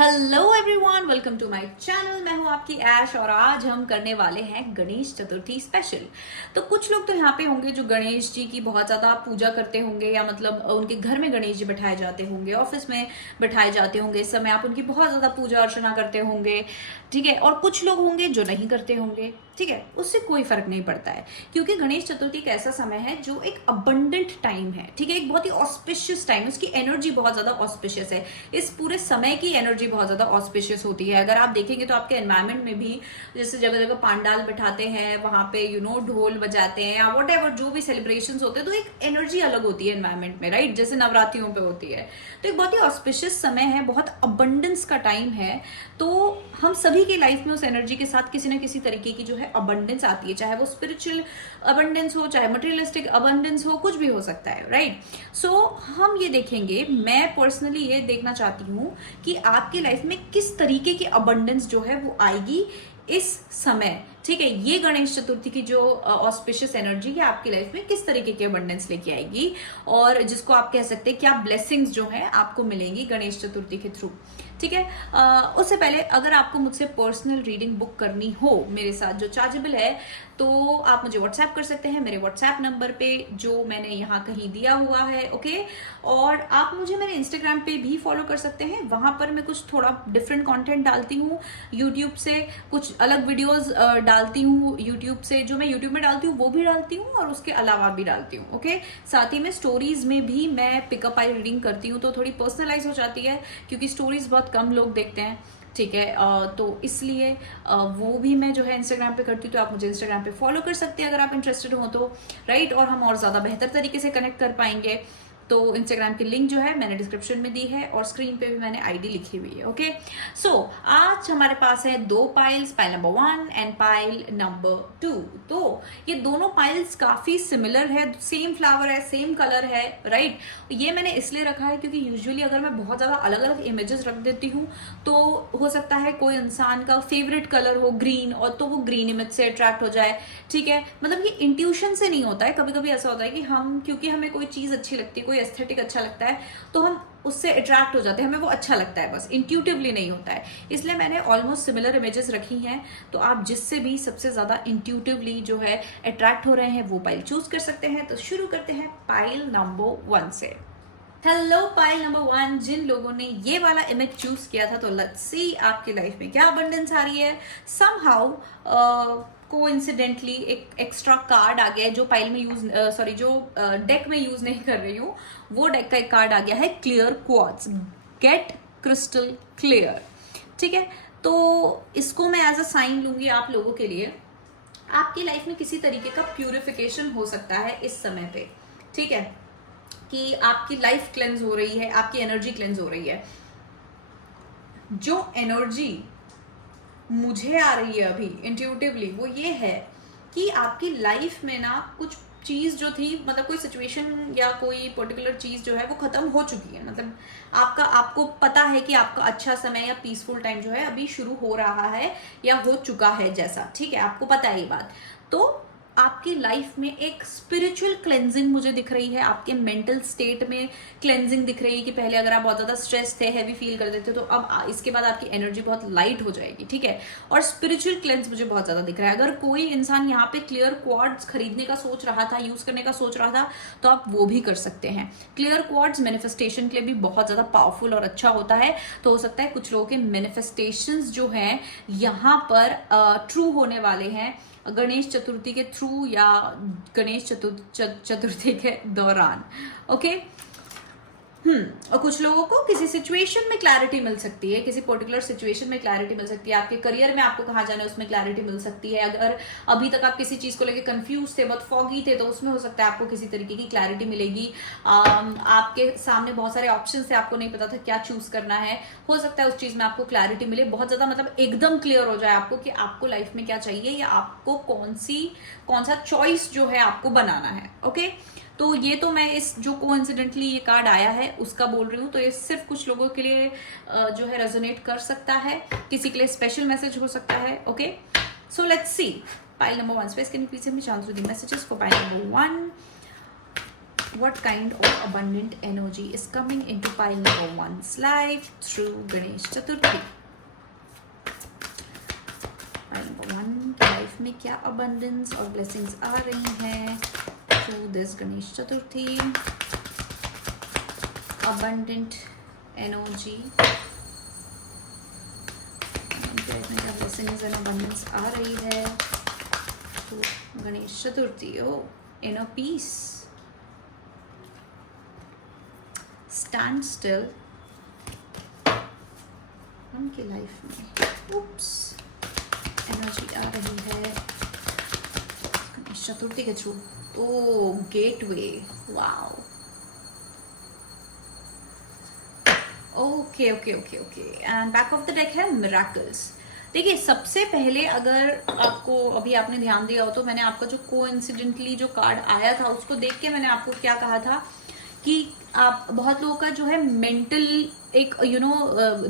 Hello everyone, welcome to my channel. मैं हूं आपकी ऐश और आज हम करने वाले हैं गणेश चतुर्थी स्पेशल। तो कुछ लोग तो यहाँ पे होंगे जो गणेश जी की बहुत ज्यादा पूजा करते होंगे या मतलब उनके घर में गणेश जी बैठाए जाते होंगे, ऑफिस में बैठाए जाते होंगे। इस समय आप उनकी बहुत ज्यादा पूजा अर्चना करते होंगे, ठीक है। और कुछ लोग होंगे जो नहीं करते होंगे, ठीक है। उससे कोई फर्क नहीं पड़ता है क्योंकि गणेश चतुर्थी एक ऐसा समय है जो एक अबंडेंट टाइम है, ठीक है। एक बहुत ही ऑस्पिशियस टाइम, उसकी एनर्जी बहुत ज्यादा ऑस्पिशियस है। इस पूरे समय की एनर्जी बहुत ज्यादा ऑस्पिशियस होती है। अगर आप देखेंगे तो आपके एनवायरमेंट में भी जैसे जगह जगह पांडाल बैठाते हैं, वहां पे ढोल बजाते हैं या वट एवर जो भी सेलिब्रेशन होते हैं, तो एक एनर्जी अलग होती है एनवायरमेंट में, राइट। जैसे नवरात्रियों पे होती है। तो एक बहुत ही ऑस्पिशियस समय है, बहुत अबंडेंस का टाइम है। तो हम सभी की लाइफ में उस एनर्जी के साथ किसी ना किसी तरीके की जो है अबंडेंस आती है, चाहे वो स्पिरिचुअल अबंडेंस हो, चाहे मटेरियलिस्टिक अबंडेंस हो, कुछ भी हो सकता है, राइट। सो हम ये देखेंगे, मैं पर्सनली ये देखना चाहती हूँ कि आपकी लाइफ में किस तरीके की अबंडेंस जो है वो आएगी इस समय, ठीक है। ये गणेश चतुर्थी की जो ऑस्पिशियस एनर्जी है आपकी लाइफ में किस तरीके की अबंडेंस लेके आएगी और जिसको आप कह सकते हैं क्या ब्लेसिंग्स जो है आपको मिलेंगी गणेश चतुर्थी के थ्रू, ठीक है। उससे पहले अगर आपको मुझसे पर्सनल रीडिंग बुक करनी हो मेरे साथ जो चार्जेबल है, तो आप मुझे व्हाट्सएप कर सकते हैं मेरे व्हाट्सएप नंबर पे जो मैंने यहाँ कहीं दिया हुआ है, ओके। और आप मुझे मेरे इंस्टाग्राम पे भी फॉलो कर सकते हैं, वहां पर मैं कुछ थोड़ा डिफरेंट कंटेंट डालती हूँ। यूट्यूब से कुछ अलग वीडियोस डालती हूँ, यूट्यूब से जो मैं यूट्यूब में डालती हूँ वो भी डालती हूँ और उसके अलावा भी डालती हूँ, ओके। साथ ही में स्टोरीज में भी मैं पिकअप आई रीडिंग करती हूँ, तो थोड़ी पर्सनलाइज हो जाती है क्योंकि स्टोरीज बहुत कम लोग देखते हैं, ठीक है। तो इसलिए वो भी मैं जो है इंस्टाग्राम पे करती हूँ, तो आप मुझे इंस्टाग्राम पे फॉलो कर सकते हैं अगर आप इंटरेस्टेड हो तो, राइट। और हम और ज्यादा बेहतर तरीके से कनेक्ट कर पाएंगे। तो इंस्टाग्राम की लिंक जो है मैंने डिस्क्रिप्शन में दी है और स्क्रीन पे भी मैंने आईडी लिखी हुई है, ओके। सो आज हमारे पास है दो piles, pile number 1 and pile number 2। तो ये दोनों पाइल्स काफी सिमिलर है, सेम फ्लावर है, सेम कलर है, राइट। ये मैंने इसलिए रखा है क्योंकि यूजुअली अगर मैं बहुत ज्यादा अलग अलग इमेजेस रख देती हूँ तो हो सकता है कोई इंसान का फेवरेट कलर हो ग्रीन और तो वो ग्रीन इमेज से अट्रैक्ट हो जाए, ठीक है। मतलब ये इंट्यूशन से नहीं होता है, कभी कभी ऐसा होता है कि हम क्योंकि हमें कोई चीज अच्छी लगती है, कोई एस्थेटिक अच्छा लगता है तो हम उससे अट्रैक्ट हो जाते हैं, हमें वो अच्छा लगता है, बस इंट्यूटिवली नहीं होता है। इसलिए मैंने ऑलमोस्ट सिमिलर इमेजेस रखी हैं, तो आप जिससे भी सबसे ज्यादा इंट्यूटिवली जो है अट्रैक्ट हो रहे हैं वो पाइल चूज कर सकते हैं। तो शुरू करते हैं पाइल नंबर 1 से। हेलो पाइल नंबर 1, जिन लोगों ने ये वाला इमेज चूज किया था तो लेट्स सी आपकी लाइफ में क्या अबंडेंस आ रही है। समहाउ कोइंसिडेंटली एक एक्स्ट्रा कार्ड आ गया है जो पाइल में यूज जो डेक में यूज नहीं कर रही हूँ, वो डेक का एक कार्ड आ गया है, clear quartz, get crystal clear, ठीक है। तो इसको मैं एज अ साइन लूंगी आप लोगों के लिए। आपकी लाइफ में किसी तरीके का प्यूरिफिकेशन हो सकता है इस समय पे, ठीक है, कि आपकी लाइफ क्लेंज हो रही है, आपकी एनर्जी क्लेंज हो रही है। जो एनर्जी मुझे आ रही है अभी इंट्यूटिवली वो ये है कि आपकी लाइफ में ना कुछ चीज जो थी, मतलब कोई सिचुएशन या कोई पर्टिकुलर चीज जो है वो खत्म हो चुकी है। मतलब आपको पता है कि आपका अच्छा समय या पीसफुल टाइम जो है अभी शुरू हो रहा है या हो चुका है जैसा, ठीक है, आपको पता है ये बात। तो आपकी लाइफ में एक स्पिरिचुअल क्लेंजिंग मुझे दिख रही है, आपके मेंटल स्टेट में क्लेंजिंग दिख रही है कि पहले अगर आप बहुत ज्यादा स्ट्रेस थे, हैवी फील कर देते तो अब इसके बाद आपकी एनर्जी बहुत लाइट हो जाएगी, ठीक है। और स्पिरिचुअल क्लेंज मुझे बहुत ज्यादा दिख रहा है। अगर कोई इंसान यहाँ पे क्लियर क्वार्ट्ज खरीदने का सोच रहा था, यूज करने का सोच रहा था, तो आप वो भी कर सकते हैं। क्लियर क्वार्ट्ज मैनिफेस्टेशन के लिए भी बहुत ज्यादा पावरफुल और अच्छा होता है। तो हो सकता है कुछ लोगों के मैनिफेस्टेशंस जो हैं यहाँ पर ट्रू होने वाले हैं गणेश चतुर्थी के थ्रू या गणेश चतुर्थी के दौरान, ओके। और कुछ लोगों को किसी सिचुएशन में क्लैरिटी मिल सकती है, किसी पर्टिकुलर सिचुएशन में क्लैरिटी मिल सकती है, आपके करियर में आपको कहाँ जाना है उसमें क्लैरिटी मिल सकती है। अगर अभी तक आप किसी चीज को लेकर कंफ्यूज थे, बहुत फॉगी थे, तो उसमें हो सकता है आपको किसी तरीके की क्लैरिटी मिलेगी। आपके सामने बहुत सारे ऑप्शन थे, आपको नहीं पता था क्या चूज करना है, हो सकता है उस चीज में आपको क्लैरिटी मिले, बहुत ज्यादा मतलब एकदम क्लियर हो जाए आपको कि आपको लाइफ में क्या चाहिए या आपको कौन सा चॉइस जो है आपको बनाना है, ओके। तो ये तो मैं इस जो कोइंसिडेंटली ये कार्ड आया है उसका बोल रही हूँ, तो ये सिर्फ कुछ लोगों के लिए जो है रेजोनेट कर सकता है, किसी के लिए स्पेशल मैसेज हो सकता है, okay. So let's see pile number 1 space, can you please me chain through the messages for pile number 1। what kind of abundant energy is coming into pile number 1's life through Ganesh Chaturthi? क्या abundance और blessings आ रही हैं through this Ganesh Chaturthi? Abundant energy, blessings and abundance आ रही है through Ganesh Chaturthi. Oh, inner peace, stand still उनकी life में। उप्स, एनर्जी आ रही है गणेश चतुर्थी के through. Oh, gateway, wow, okay okay okay okay. And back of the deck है मिरेकल्स। देखिए, सबसे पहले अगर आपको अभी आपने ध्यान दिया हो तो मैंने आपका जो कोइंसिडेंटली जो कार्ड आया था उसको देख के मैंने आपको क्या कहा था कि आप बहुत लोगों का जो है मेंटल एक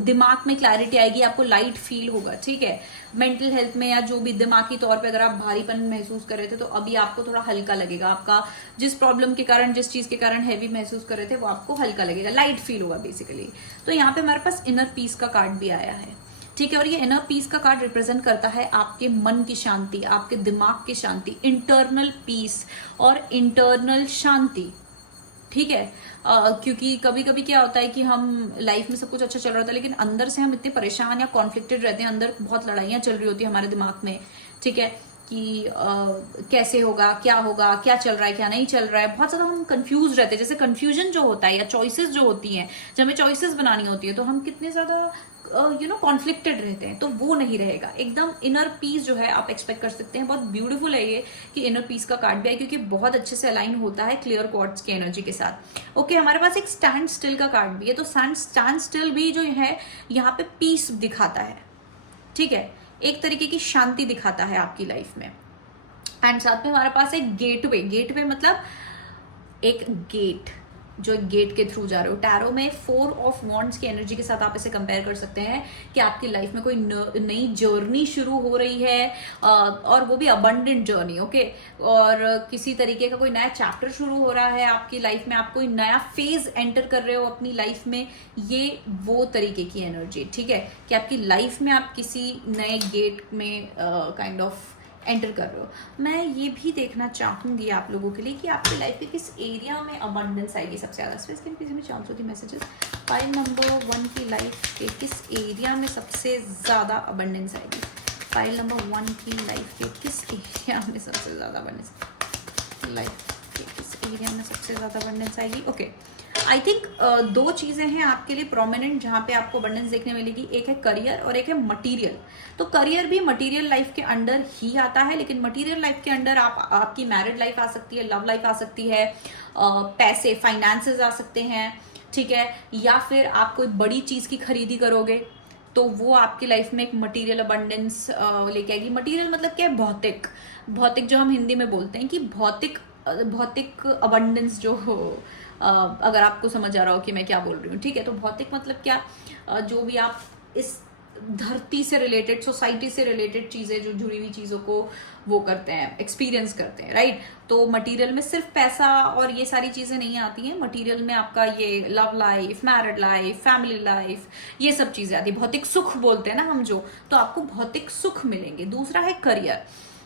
दिमाग में क्लैरिटी आएगी, आपको लाइट फील होगा, ठीक है। मेंटल हेल्थ में या जो भी दिमागी तौर पे अगर आप भारीपन महसूस कर रहे थे तो अभी आपको थोड़ा हल्का लगेगा। आपका जिस प्रॉब्लम के कारण, जिस चीज के कारण हैवी महसूस कर रहे थे वो आपको हल्का लगेगा, लाइट फील होगा बेसिकली। तो यहाँ पे हमारे पास इनर पीस का कार्ड भी आया है, ठीक है। और ये इनर पीस का कार्ड रिप्रेजेंट करता है आपके मन की शांति, आपके दिमाग की शांति, इंटरनल पीस और इंटरनल शांति, ठीक है। क्योंकि कभी कभी क्या होता है कि हम लाइफ में सब कुछ अच्छा चल रहा होता है लेकिन अंदर से हम इतने परेशान या कॉन्फ्लिक्टेड रहते हैं, अंदर बहुत लड़ाइयाँ चल रही होती है हमारे दिमाग में, ठीक है, कि कैसे होगा, क्या चल रहा है, क्या नहीं चल रहा है, बहुत ज्यादा हम कंफ्यूज रहते हैं। जैसे कंफ्यूजन जो होता है या चॉइसेस जो होती हैं, जब हमें चॉइसेस बनानी होती है तो हम कितने ज्यादा कॉन्फ्लिक्टेड रहते हैं, तो वो नहीं रहेगा। एकदम इनर पीस जो है आप एक्सपेक्ट कर सकते हैं। बहुत ब्यूटीफुल है ये कि इनर पीस का कार्ड भी है क्योंकि बहुत अच्छे से अलाइन होता है क्लियर क्वार्ट्ज की एनर्जी के साथ। ओके, हमारे पास एक स्टैंड स्टिल का कार्ड भी है। तो स्टैंड स्टिल भी जो है यहाँ पे पीस दिखाता है, ठीक है, एक तरीके की शांति दिखाता है आपकी लाइफ में। एंड साथ में हमारे पास एक गेटवे मतलब एक गेट, जो गेट के थ्रू जा रहे हो। टैरो में 4 ऑफ वॉन्ड्स की एनर्जी के साथ आप इसे कंपेयर कर सकते हैं कि आपकी लाइफ में कोई नई जर्नी शुरू हो रही है, और वो भी अबंडेंट जर्नी, ओके। और किसी तरीके का कोई नया चैप्टर शुरू हो रहा है आपकी लाइफ में, आप कोई नया फेज एंटर कर रहे हो अपनी लाइफ में, ये वो तरीके की एनर्जी, ठीक है, कि आपकी लाइफ में आप किसी नए गेट में काइंड ऑफ एंटर कर रहे हो। मैं ये भी देखना चाहूंगी आप लोगों के लिए कि आपकी लाइफ के किस एरिया में अबंडेंस आएगी सबसे ज्यादा। स्पेस के किसी में चांस होती मैसेजेस। फाइल नंबर 1 की लाइफ के किस एरिया में सबसे ज्यादा अबंडेंस आएगी? फाइल नंबर 1 की लाइफ के किस एरिया में सबसे ज्यादा अबंडेंस, लाइफ के किस एरिया में सबसे ज्यादा अबंडेंस आएगी? ओके, आई थिंक 2 चीजें हैं आपके लिए प्रोमिनेंट जहां पे आपको अबंडेंस देखने मिलेगी। एक है करियर और एक है मटेरियल। तो करियर भी मटेरियल लाइफ के अंडर ही आता है, लेकिन मटेरियल लाइफ के अंडर आपकी मैरिड लाइफ आ सकती है, लव लाइफ आ सकती है, पैसे फाइनेंसेस आ सकते हैं, ठीक है, या फिर आप कोई बड़ी चीज की खरीदी करोगे तो वो आपकी लाइफ में एक मटेरियल अबंडेंस लेके आएगी। मटेरियल मतलब क्या है? भौतिक जो हम हिंदी में बोलते हैं कि भौतिक अबंडेंस जो हो, अगर आपको समझ आ रहा हो कि मैं क्या बोल रही हूँ, ठीक है। तो भौतिक मतलब क्या, जो भी आप इस धरती से रिलेटेड, सोसाइटी से रिलेटेड चीजें, जो जुड़ी हुई चीजों को वो करते हैं, एक्सपीरियंस करते हैं, राइट। तो मटेरियल में सिर्फ पैसा और ये सारी चीजें नहीं आती हैं। मटेरियल में आपका ये love life, married life, family life, ये सब चीजें आती है। भौतिक सुख बोलते हैं ना हम जो, तो आपको भौतिक सुख मिलेंगे। दूसरा है करियर।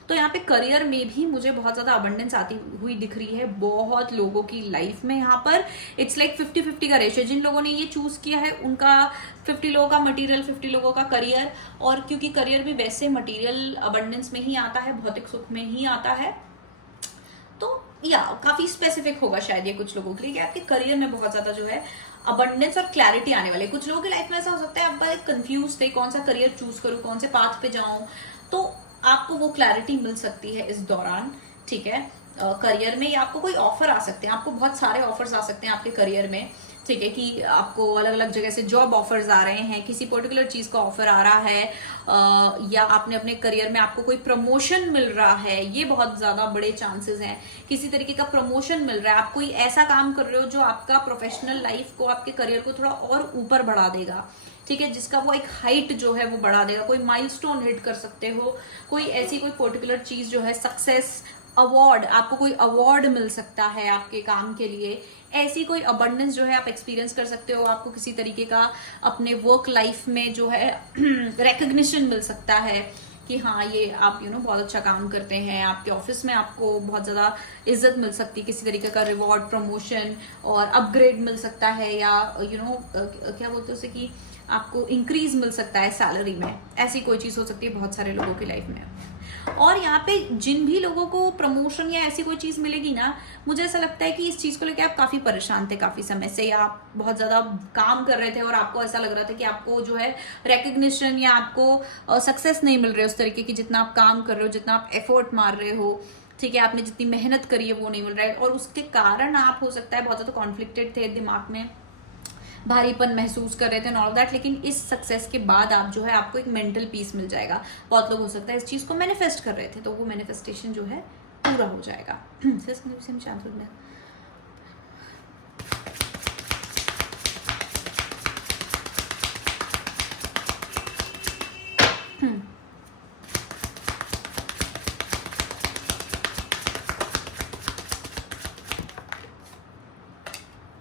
तो यहाँ पे करियर में भी मुझे बहुत ज्यादा अबंडेंस आती हुई दिख रही है बहुत लोगों की लाइफ में। यहाँ पर इट्स लाइक 50-50 का रेशियो। जिन लोगों ने ये चूज किया है उनका 50 लोगों का मटेरियल, 50 लोगों का करियर। और क्योंकि करियर भी वैसे मटेरियल अबंडेंस में ही आता है, भौतिक सुख में ही आता है, तो या काफी स्पेसिफिक होगा शायद ये कुछ लोगों के लिए कि आपके करियर में बहुत ज्यादा जो है अबंडेंस और क्लैरिटी आने वाले। कुछ लोगों की लाइफ में ऐसा हो सकता है आप बड़े कंफ्यूज थे, कौन सा करियर चूज करूं, कौन से पाथ पे जाऊं, तो आपको वो क्लैरिटी मिल सकती है इस दौरान, ठीक है। करियर में या आपको कोई ऑफर आ सकते हैं, आपको बहुत सारे ऑफर्स आ सकते हैं आपके करियर में, ठीक है, कि आपको अलग अलग जगह से जॉब ऑफर्स आ रहे हैं, किसी पर्टिकुलर चीज का ऑफर आ रहा है, या आपने अपने करियर में आपको कोई प्रमोशन मिल रहा है, ये बहुत ज्यादा बड़े चांसेस हैं। किसी तरीके का प्रमोशन मिल रहा है, आप कोई ऐसा काम कर रहे हो जो आपका प्रोफेशनल लाइफ को, आपके करियर को थोड़ा और ऊपर बढ़ा देगा, ठीक है, जिसका वो एक हाइट जो है वो बढ़ा देगा। कोई माइलस्टोन हिट कर सकते हो, कोई ऐसी कोई पर्टिकुलर चीज जो है, सक्सेस, अवार्ड, आपको कोई अवार्ड मिल सकता है आपके काम के लिए। ऐसी कोई अबंडेंस जो है आप एक्सपीरियंस कर सकते हो। आपको किसी तरीके का अपने वर्क लाइफ में जो है रिकग्निशन मिल सकता है, कि हाँ ये आप बहुत अच्छा काम करते हैं, आपके ऑफिस में आपको बहुत ज़्यादा इज्जत मिल सकती है, किसी तरीके का रिवॉर्ड, प्रमोशन और अपग्रेड मिल सकता है, या क्या बोलते हैं उसे कि आपको इंक्रीज मिल सकता है सैलरी में, ऐसी कोई चीज़ हो सकती है बहुत सारे लोगों की लाइफ में। और यहाँ पे जिन भी लोगों को प्रमोशन या ऐसी कोई चीज़ मिलेगी ना, मुझे ऐसा लगता है कि इस चीज़ को लेकर आप काफ़ी परेशान थे काफ़ी समय से, या आप बहुत ज़्यादा काम कर रहे थे और आपको ऐसा लग रहा था कि आपको जो है रिकग्निशन या आपको सक्सेस नहीं मिल रही है उस तरीके की, जितना आप काम कर रहे हो, जितना आप एफर्ट मार रहे हो, ठीक है, आपने जितनी मेहनत करी है वो नहीं मिल रहा है, और उसके कारण आप हो सकता है बहुत ज़्यादा कॉन्फ्लिक्टेड थे, दिमाग में भारीपन महसूस कर रहे थे ऑल ऑफ दैट। लेकिन इस सक्सेस के बाद आप जो है आपको एक मेंटल पीस मिल जाएगा। बहुत लोग हो सकता है इस चीज़ को मैनिफेस्ट कर रहे थे, तो वो मैनिफेस्टेशन जो है पूरा हो जाएगा।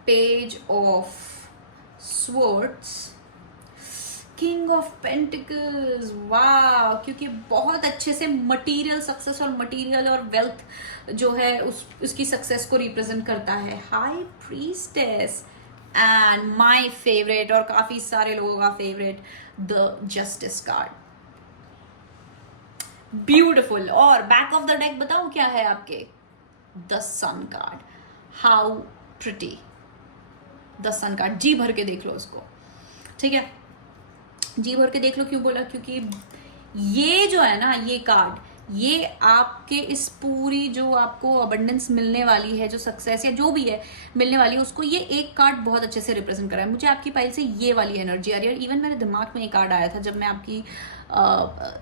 Page of swords, king of pentacles, वाह, क्योंकि बहुत अच्छे से मटेरियल सक्सेस और मटेरियल और वेल्थ जो है उसकी सक्सेस को रिप्रेजेंट करता है। High priestess and my favourite और काफी सारे लोगों का favourite, the justice card. Beautiful. और बैक ऑफ द डेक बताऊं क्या है आपके? The sun card. How pretty, the sun card. जी भर के देख लो उसको, ठीक है, जी भर के देख लो। क्यों बोला? क्योंकि ये जो है ना, ये कार्ड, ये आपके इस पूरी जो आपको अबंडेंस मिलने वाली है, जो सक्सेस या जो भी है मिलने वाली है, उसको ये एक कार्ड बहुत अच्छे से रिप्रेजेंट कर रहा है। मुझे आपकी फाइल से ये वाली एनर्जी आ रही है, और इवन मेरे दिमाग में एक कार्ड आया था जब मैं आपकी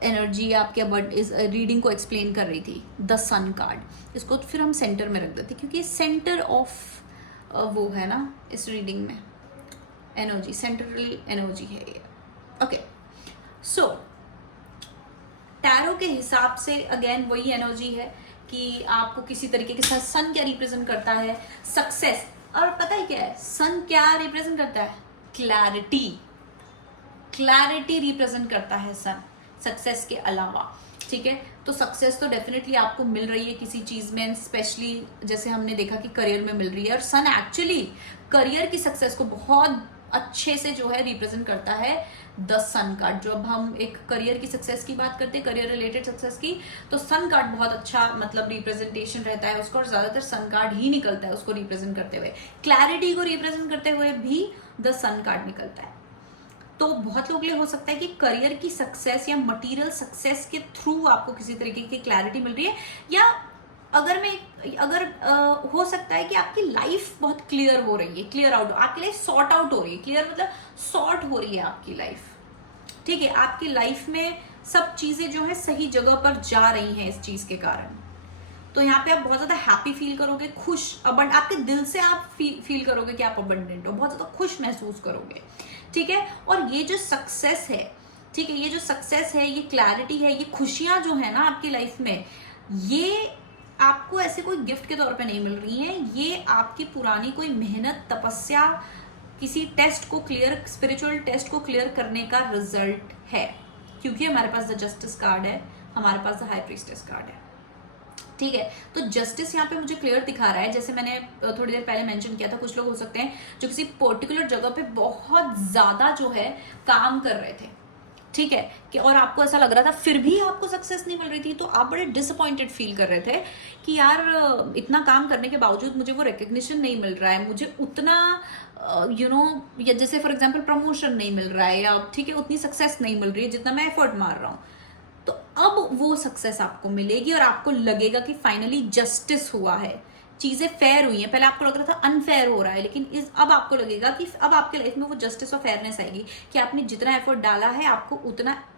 एनर्जी आपके इस रीडिंग को एक्सप्लेन कर रही थी, द सन कार्ड। इसको तो फिर हम सेंटर में रख देते, क्योंकि सेंटर ऑफ वो है ना इस रीडिंग में, एनर्जी, सेंट्रल एनर्जी है ये। ओके, सो टैरो के हिसाब से अगेन वही एनर्जी है कि आपको किसी तरीके के साथ सन क्या रिप्रेजेंट करता है? सक्सेस। और पता है क्या है सन क्या रिप्रेजेंट करता है? क्लैरिटी। क्लैरिटी रिप्रेजेंट करता है सन, सक्सेस के अलावा, ठीक है। तो सक्सेस तो डेफिनेटली आपको मिल रही है किसी चीज में, स्पेशली जैसे हमने देखा कि करियर में मिल रही है, और सन एक्चुअली करियर की सक्सेस को बहुत अच्छे से जो है रिप्रेजेंट करता है, द सन कार्ड। जब हम एक करियर की सक्सेस की बात करते हैं, करियर रिलेटेड सक्सेस की, तो सन कार्ड बहुत अच्छा मतलब रिप्रेजेंटेशन रहता है उसका, और ज्यादातर सन कार्ड ही निकलता है उसको रिप्रेजेंट करते हुए। क्लैरिटी को रिप्रेजेंट करते हुए भी द सन कार्ड निकलता है। तो बहुत लोगों के लिए हो सकता है कि करियर की सक्सेस या मटेरियल सक्सेस के थ्रू आपको किसी तरीके की क्लैरिटी मिल रही है, या अगर हो सकता है कि आपकी लाइफ बहुत क्लियर हो रही है, क्लियर आउट, आपकी लाइफ सॉर्ट आउट हो रही है। क्लियर मतलब सॉर्ट हो रही है आपकी लाइफ, ठीक है, आपकी लाइफ में सब चीजें जो है सही जगह पर जा रही हैं इस चीज के कारण। तो यहाँ पे आप बहुत ज्यादा हैप्पी फील करोगे, खुश, आपके दिल से आप फील करोगे कि आप अबंडेंट हो, बहुत ज्यादा खुश महसूस करोगे, ठीक है। और ये जो सक्सेस है, ठीक है, ये जो सक्सेस है, ये क्लैरिटी है, ये खुशियां जो है ना आपकी लाइफ में, ये आपको ऐसे कोई गिफ्ट के तौर पे नहीं मिल रही है, ये आपकी पुरानी कोई मेहनत, तपस्या, किसी टेस्ट को क्लियर, स्पिरिचुअल टेस्ट को क्लियर करने का रिजल्ट है। क्योंकि हमारे पास द जस्टिस कार्ड है, हमारे पास द हाई प्रीस्टेस कार्ड है, ठीक है। तो जस्टिस यहाँ पे मुझे क्लियर दिखा रहा है, जैसे मैंने थोड़ी देर पहले मेंशन किया था, कुछ लोग हो सकते हैं जो किसी पर्टिकुलर जगह पे बहुत ज्यादा जो है काम कर रहे थे, ठीक है, कि और आपको ऐसा लग रहा था फिर भी आपको सक्सेस नहीं मिल रही थी, तो आप बड़े डिसअपॉइंटेड फील कर रहे थे कि यार इतना काम करने के बावजूद मुझे वो रिकग्निशन नहीं मिल रहा है, मुझे उतना या जैसे फॉर एग्जाम्पल प्रमोशन नहीं मिल रहा है, या ठीक है उतनी सक्सेस नहीं मिल रही है जितना मैं एफर्ट मार रहा हूँ। तो अब वो सक्सेस आपको मिलेगी और आपको लगेगा कि फाइनली जस्टिस हुआ है, चीजें फेयर हुई हैं। पहले आपको लग रहा था अनफेयर हो रहा है, लेकिन अब आपको लगेगा कि अब आपके लाइफ में वो जस्टिस और फेयरनेस आएगी कि आपने जितना एफर्ट डाला है आपको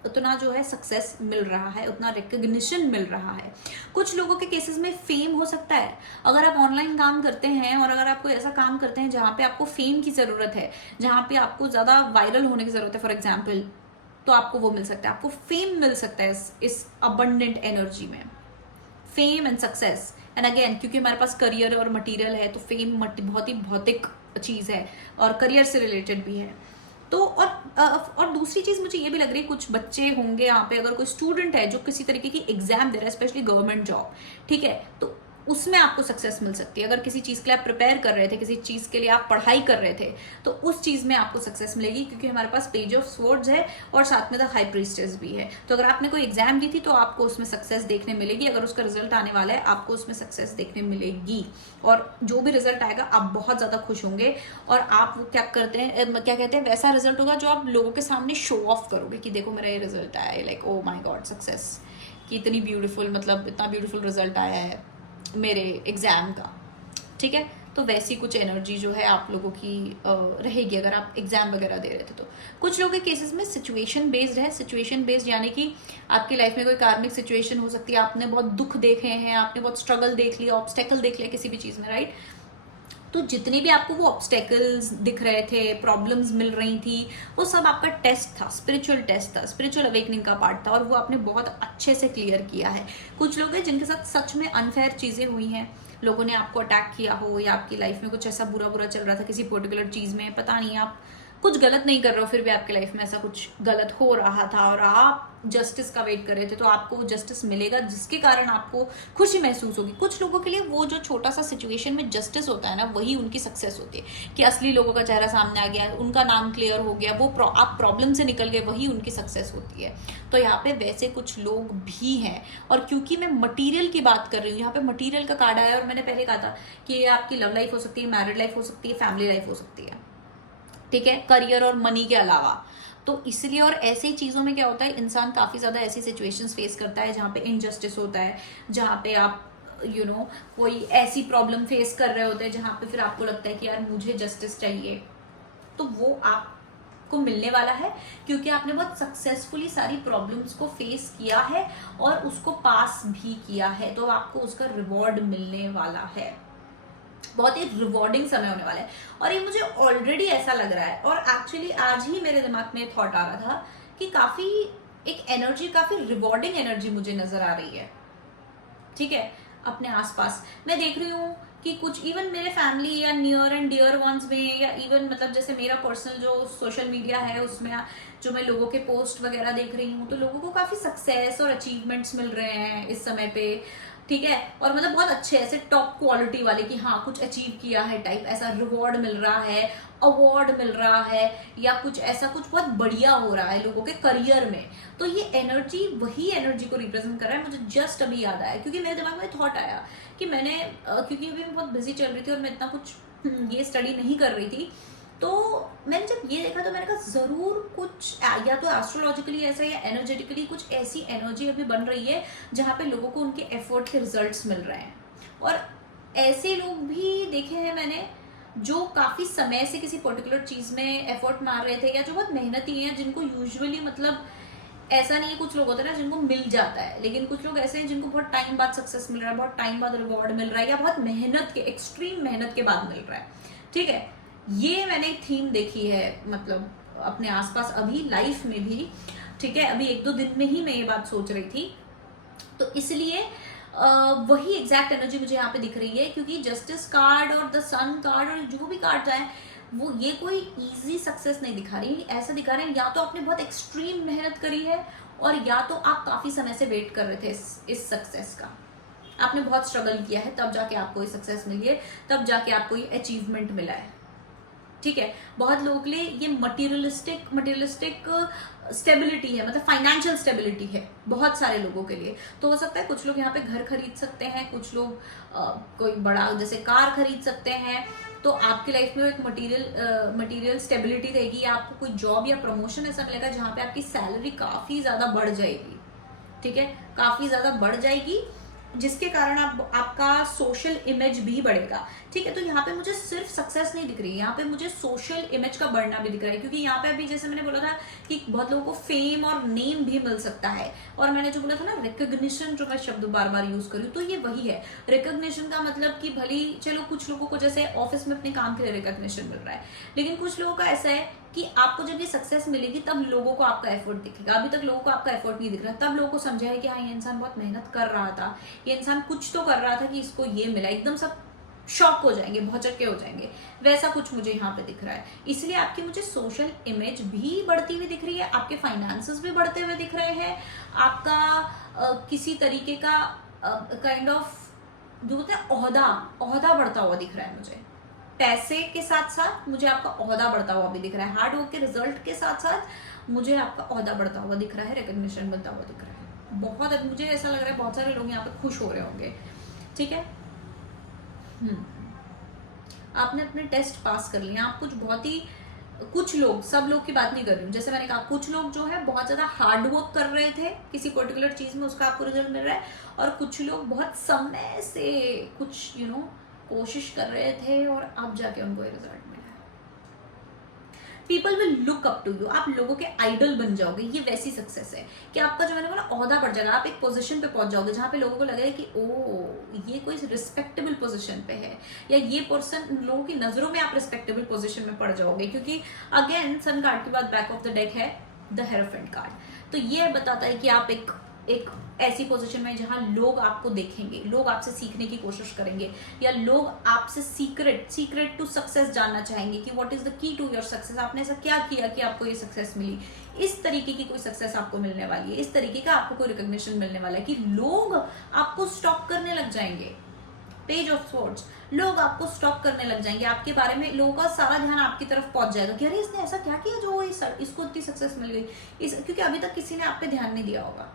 उतना जो है सक्सेस मिल रहा है, उतना रिकग्निशन मिल रहा है। कुछ लोगों के केसेस में फेम हो सकता है। अगर आप ऑनलाइन काम करते हैं और अगर आप कोई ऐसा काम करते हैं जहाँ पे आपको फेम की जरूरत है, जहाँ पे आपको ज्यादा वायरल होने की जरूरत है फॉर एग्जाम्पल, तो आपको वो मिल सकता है, आपको फेम मिल सकता है इस अबंडेंट एनर्जी में, fame and success. And again क्योंकि हमारे पास करियर और मटेरियल है, तो फेम बहुत ही भौतिक चीज है और करियर से रिलेटेड भी है। तो और दूसरी चीज मुझे ये भी लग रही है, कुछ बच्चे होंगे यहाँ पे, अगर कोई स्टूडेंट है जो किसी तरीके की एग्जाम दे रहा है, स्पेशली गवर्नमेंट जॉब, ठीक है, तो उसमें आपको सक्सेस मिल सकती है। अगर किसी चीज के लिए आप प्रिपेयर कर रहे थे, किसी चीज के लिए आप पढ़ाई कर रहे थे, तो उस चीज में आपको सक्सेस मिलेगी, क्योंकि हमारे पास पेज ऑफ स्वॉर्ड्स है और साथ में द हाई प्रीस्टेस भी है। तो अगर आपने कोई एग्जाम दी थी तो आपको उसमें सक्सेस देखने मिलेगी, अगर उसका रिजल्ट आने वाला है आपको उसमें सक्सेस देखने मिलेगी, और जो भी रिजल्ट आएगा आप बहुत ज्यादा खुश होंगे, और आप वो क्या करते हैं, क्या कहते हैं, वैसा रिजल्ट होगा जो आप लोगों के सामने शो ऑफ करोगे कि देखो मेरा ये रिजल्ट आया है, लाइक ओ माई गॉड सक्सेस, कि इतनी ब्यूटीफुल, मतलब इतना ब्यूटीफुल रिजल्ट आया है मेरे एग्जाम का, ठीक है। तो वैसी कुछ एनर्जी जो है आप लोगों की रहेगी अगर आप एग्जाम वगैरह दे रहे थे। तो कुछ लोगों के केसेस में सिचुएशन बेस्ड है। सिचुएशन बेस्ड यानी कि आपकी लाइफ में कोई कार्मिक सिचुएशन हो सकती है, आपने बहुत दुख देखे हैं, आपने बहुत स्ट्रगल देख लिया, ऑब्स्टेकल देख लिया किसी भी चीज में, राइट। तो जितने भी आपको वो ऑब्स्टेकल्स दिख रहे थे, प्रॉब्लम्स मिल रही थी, वो सब आपका टेस्ट था, स्पिरिचुअल टेस्ट था, स्पिरिचुअल अवेकनिंग का पार्ट था, और वो आपने बहुत अच्छे से क्लियर किया है। कुछ लोग हैं जिनके साथ सच में अनफेयर चीजें हुई हैं, लोगों ने आपको अटैक किया हो, या आपकी लाइफ में कुछ ऐसा बुरा बुरा चल रहा था किसी पर्टिकुलर चीज में, पता नहीं आप कुछ गलत नहीं कर रहे हो, फिर भी आपकी लाइफ में ऐसा कुछ गलत हो रहा था और आप जस्टिस का वेट कर रहे थे, तो आपको वो जस्टिस मिलेगा जिसके कारण आपको खुशी महसूस होगी। कुछ लोगों के लिए वो जो छोटा सा सिचुएशन में जस्टिस होता है ना, वही उनकी सक्सेस होती है, कि असली लोगों का चेहरा सामने आ गया, उनका नाम क्लियर हो गया, वो आप प्रॉब्लम से निकल गए, वही उनकी सक्सेस होती है। तो यहाँ पे वैसे कुछ लोग भी हैं। और क्योंकि मैं मटीरियल की बात कर रही हूँ, यहाँ पे मटीरियल का कार्ड आया, और मैंने पहले कहा था कि ये आपकी लव लाइफ हो सकती है, मैरिड लाइफ हो सकती है, फैमिली लाइफ हो सकती है, ठीक है, करियर और मनी के अलावा। तो इसलिए, और ऐसे ही चीज़ों में क्या होता है, इंसान काफ़ी ज़्यादा ऐसी सिचुएशंस फेस करता है जहाँ पे इनजस्टिस होता है, जहाँ पे आप कोई ऐसी प्रॉब्लम फेस कर रहे होते हैं जहाँ पे फिर आपको लगता है कि यार मुझे जस्टिस चाहिए, तो वो आपको मिलने वाला है, क्योंकि आपने बहुत सक्सेसफुली सारी प्रॉब्लम्स को फेस किया है और उसको पास भी किया है, तो आपको उसका रिवॉर्ड मिलने वाला है। बहुत ही रिवॉर्डिंग समय होने वाला है, और ये मुझे ऑलरेडी ऐसा लग रहा है। और एक्चुअली आज ही मेरे दिमाग में थॉट आ रहा था कि काफी एक एनर्जी, काफी रिवॉर्डिंग एनर्जी मुझे नजर आ रही है, ठीक है, अपने आसपास। मैं देख रही हूँ कि कुछ इवन मेरे फैमिली या नियर एंड डियर वंस में, या इवन मतलब जैसे मेरा पर्सनल जो सोशल मीडिया है उसमें जो मैं लोगों के पोस्ट वगैरह देख रही हूँ, तो लोगों को काफी सक्सेस और अचीवमेंट्स मिल रहे हैं इस समय पे, ठीक है, और मतलब बहुत अच्छे ऐसे टॉप क्वालिटी वाले कि हाँ कुछ अचीव किया है टाइप, ऐसा रिवॉर्ड मिल रहा है, अवार्ड मिल रहा है, या कुछ ऐसा कुछ बहुत बढ़िया हो रहा है लोगों के करियर में। तो ये एनर्जी वही एनर्जी को रिप्रेजेंट कर रहा है। मुझे जस्ट अभी याद आया, क्योंकि मेरे दिमाग में थॉट आया कि मैंने क्योंकि अभी मैं बहुत बिजी चल रही थी और मैं इतना कुछ ये स्टडी नहीं कर रही थी, तो मैंने जब ये देखा तो मैंने कहा जरूर कुछ या तो एस्ट्रोलॉजिकली ऐसा या एनर्जेटिकली कुछ ऐसी एनर्जी अभी बन रही है जहाँ पे लोगों को उनके एफर्ट के रिजल्ट्स मिल रहे हैं। और ऐसे लोग भी देखे हैं मैंने जो काफी समय से किसी पर्टिकुलर चीज में एफर्ट मार रहे थे, या जो बहुत मेहनती हैं, जिनको यूजुअली मतलब ऐसा नहीं है, कुछ लोग होते हैं ना जिनको मिल जाता है, लेकिन कुछ लोग ऐसे हैं जिनको बहुत टाइम बाद सक्सेस मिल रहा है, बहुत टाइम बाद रिवॉर्ड मिल रहा है, या बहुत मेहनत के, एक्सट्रीम मेहनत के बाद मिल रहा है, ठीक है। ये मैंने एक थीम देखी है, मतलब अपने आसपास अभी लाइफ में भी, ठीक है, अभी 1-2 दिन में ही मैं ये बात सोच रही थी। तो इसलिए वही एग्जैक्ट एनर्जी मुझे यहाँ पे दिख रही है, क्योंकि जस्टिस कार्ड और द सन कार्ड और जो भी कार्ड आए, वो ये कोई इजी सक्सेस नहीं दिखा रही, ऐसा दिखा रहे हैं या तो आपने बहुत एक्सट्रीम मेहनत करी है, और या तो आप काफी समय से वेट कर रहे थे इस सक्सेस का, आपने बहुत स्ट्रगल किया है, तब जाके आपको ये सक्सेस मिली है, तब जाके आपको ये अचीवमेंट मिला है, ठीक है। बहुत लोगों के लिए ये मटेरियलिस्टिक स्टेबिलिटी है, मतलब फाइनेंशियल स्टेबिलिटी है बहुत सारे लोगों के लिए। तो हो सकता है कुछ लोग यहाँ पे घर खरीद सकते हैं, कुछ लोग कोई बड़ा जैसे कार खरीद सकते हैं, तो आपकी लाइफ में एक मटेरियल स्टेबिलिटी रहेगी, या आपको कोई जॉब या प्रमोशन ऐसा मिलेगा जहाँ पे आपकी सैलरी काफी ज्यादा बढ़ जाएगी, ठीक है, काफी ज्यादा बढ़ जाएगी, जिसके कारण आपका सोशल इमेज भी बढ़ेगा, ठीक है। तो यहाँ पे मुझे सिर्फ सक्सेस नहीं दिख रही है, यहाँ पे मुझे सोशल इमेज का बढ़ना भी दिख रहा है, क्योंकि यहाँ पे अभी जैसे मैंने बोला था कि बहुत लोगों को फेम और नेम भी मिल सकता है, और मैंने जो बोला था ना रिकॉग्निशन, जो मैं शब्द बार बार यूज करूँ, तो ये वही है। रिकॉग्निशन का मतलब कि भली चलो कुछ लोगों को जैसे ऑफिस में अपने काम के लिए रिकॉग्निशन मिल रहा है, लेकिन कुछ लोगों का ऐसा है कि आपको जब ये सक्सेस मिलेगी तब लोगों को आपका एफर्ट दिखेगा, अभी तक लोगों को आपका एफर्ट नहीं दिख रहा, तब लोगों को समझा है कि हाँ ये इंसान बहुत मेहनत कर रहा था, ये इंसान कुछ तो कर रहा था कि इसको ये मिला, एकदम सब शॉक हो जाएंगे, भौचक्के हो जाएंगे। वैसा कुछ मुझे यहाँ पे दिख रहा है। इसलिए आपकी मुझे सोशल इमेज भी बढ़ती हुई दिख रही है, आपके फाइनेंसेस भी बढ़ते हुए दिख रहे हैं, आपका किसी तरीके का काइंड ऑफ जो बोलते हैं ओहदा बढ़ता हुआ दिख रहा है मुझे। पैसे के साथ साथ मुझे आपका ओहदा बढ़ता हुआ भी दिख रहा है। हार्ड वर्क के रिजल्ट के साथ साथ मुझे आपका ओहदा बढ़ता हुआ दिख रहा है, रिकॉग्निशन मिलता हुआ दिख रहा है। बहुत, मुझे ऐसा लग रहा है बहुत सारे लोग यहाँ पे खुश हो रहे होंगे। ठीक है, आपने अपने टेस्ट पास कर लिए। आप कुछ बहुत ही, कुछ लोग, सब लोग की बात नहीं कर रही हूँ, जैसे मैंने कहा कुछ लोग जो है बहुत ज्यादा हार्ड वर्क कर रहे थे किसी पर्टिकुलर चीज में, उसका आपको रिजल्ट मिल रहा है, और कुछ लोग बहुत समय से कुछ कोशिश कर रहे थे और अब जाके उनको रिजल्ट मिला है। People will look up to you, आप लोगों के आइडल बन जाओगे। ये वैसी सक्सेस है कि आपका जो मैंने बोला ओहदा बढ़ जाएगा, आप एक पोजीशन पे पहुंच जाओगे जहां पे लोगों को लगेगा कि ओ ये कोई रिस्पेक्टेबल पोजीशन पे है, या ये पर्सन, लोगों की नजरों में आप रिस्पेक्टेबल पोजीशन में पड़ जाओगे। क्योंकि अगेन सन कार्ड के बाद बैक ऑफ द डेक है द हेरोफेंट कार्ड। तो ये बताता है कि आप एक ऐसी पोजीशन में जहां लोग आपको देखेंगे, लोग आपसे सीखने की कोशिश करेंगे, या लोग आपसे सीक्रेट टू सक्सेस जानना चाहेंगे कि what is the key to your success, आपने ऐसा क्या किया कि आपको ये सक्सेस मिली। इस तरीके की कोई सक्सेस आपको मिलने वाली है, इस तरीके का आपको कोई रिकॉग्निशन मिलने वाला है कि लोग आपको स्टॉक करने लग जाएंगे। पेज ऑफ स्वॉर्ड्स, लोग आपको स्टॉक करने लग जाएंगे, आपके बारे में लोगों का सारा ध्यान आपकी तरफ पहुंच जाएगा कि अरे इसने ऐसा क्या किया जो इसको इतनी सक्सेस मिल गई। क्योंकि अभी तक किसी ने आप पे ध्यान नहीं दिया होगा,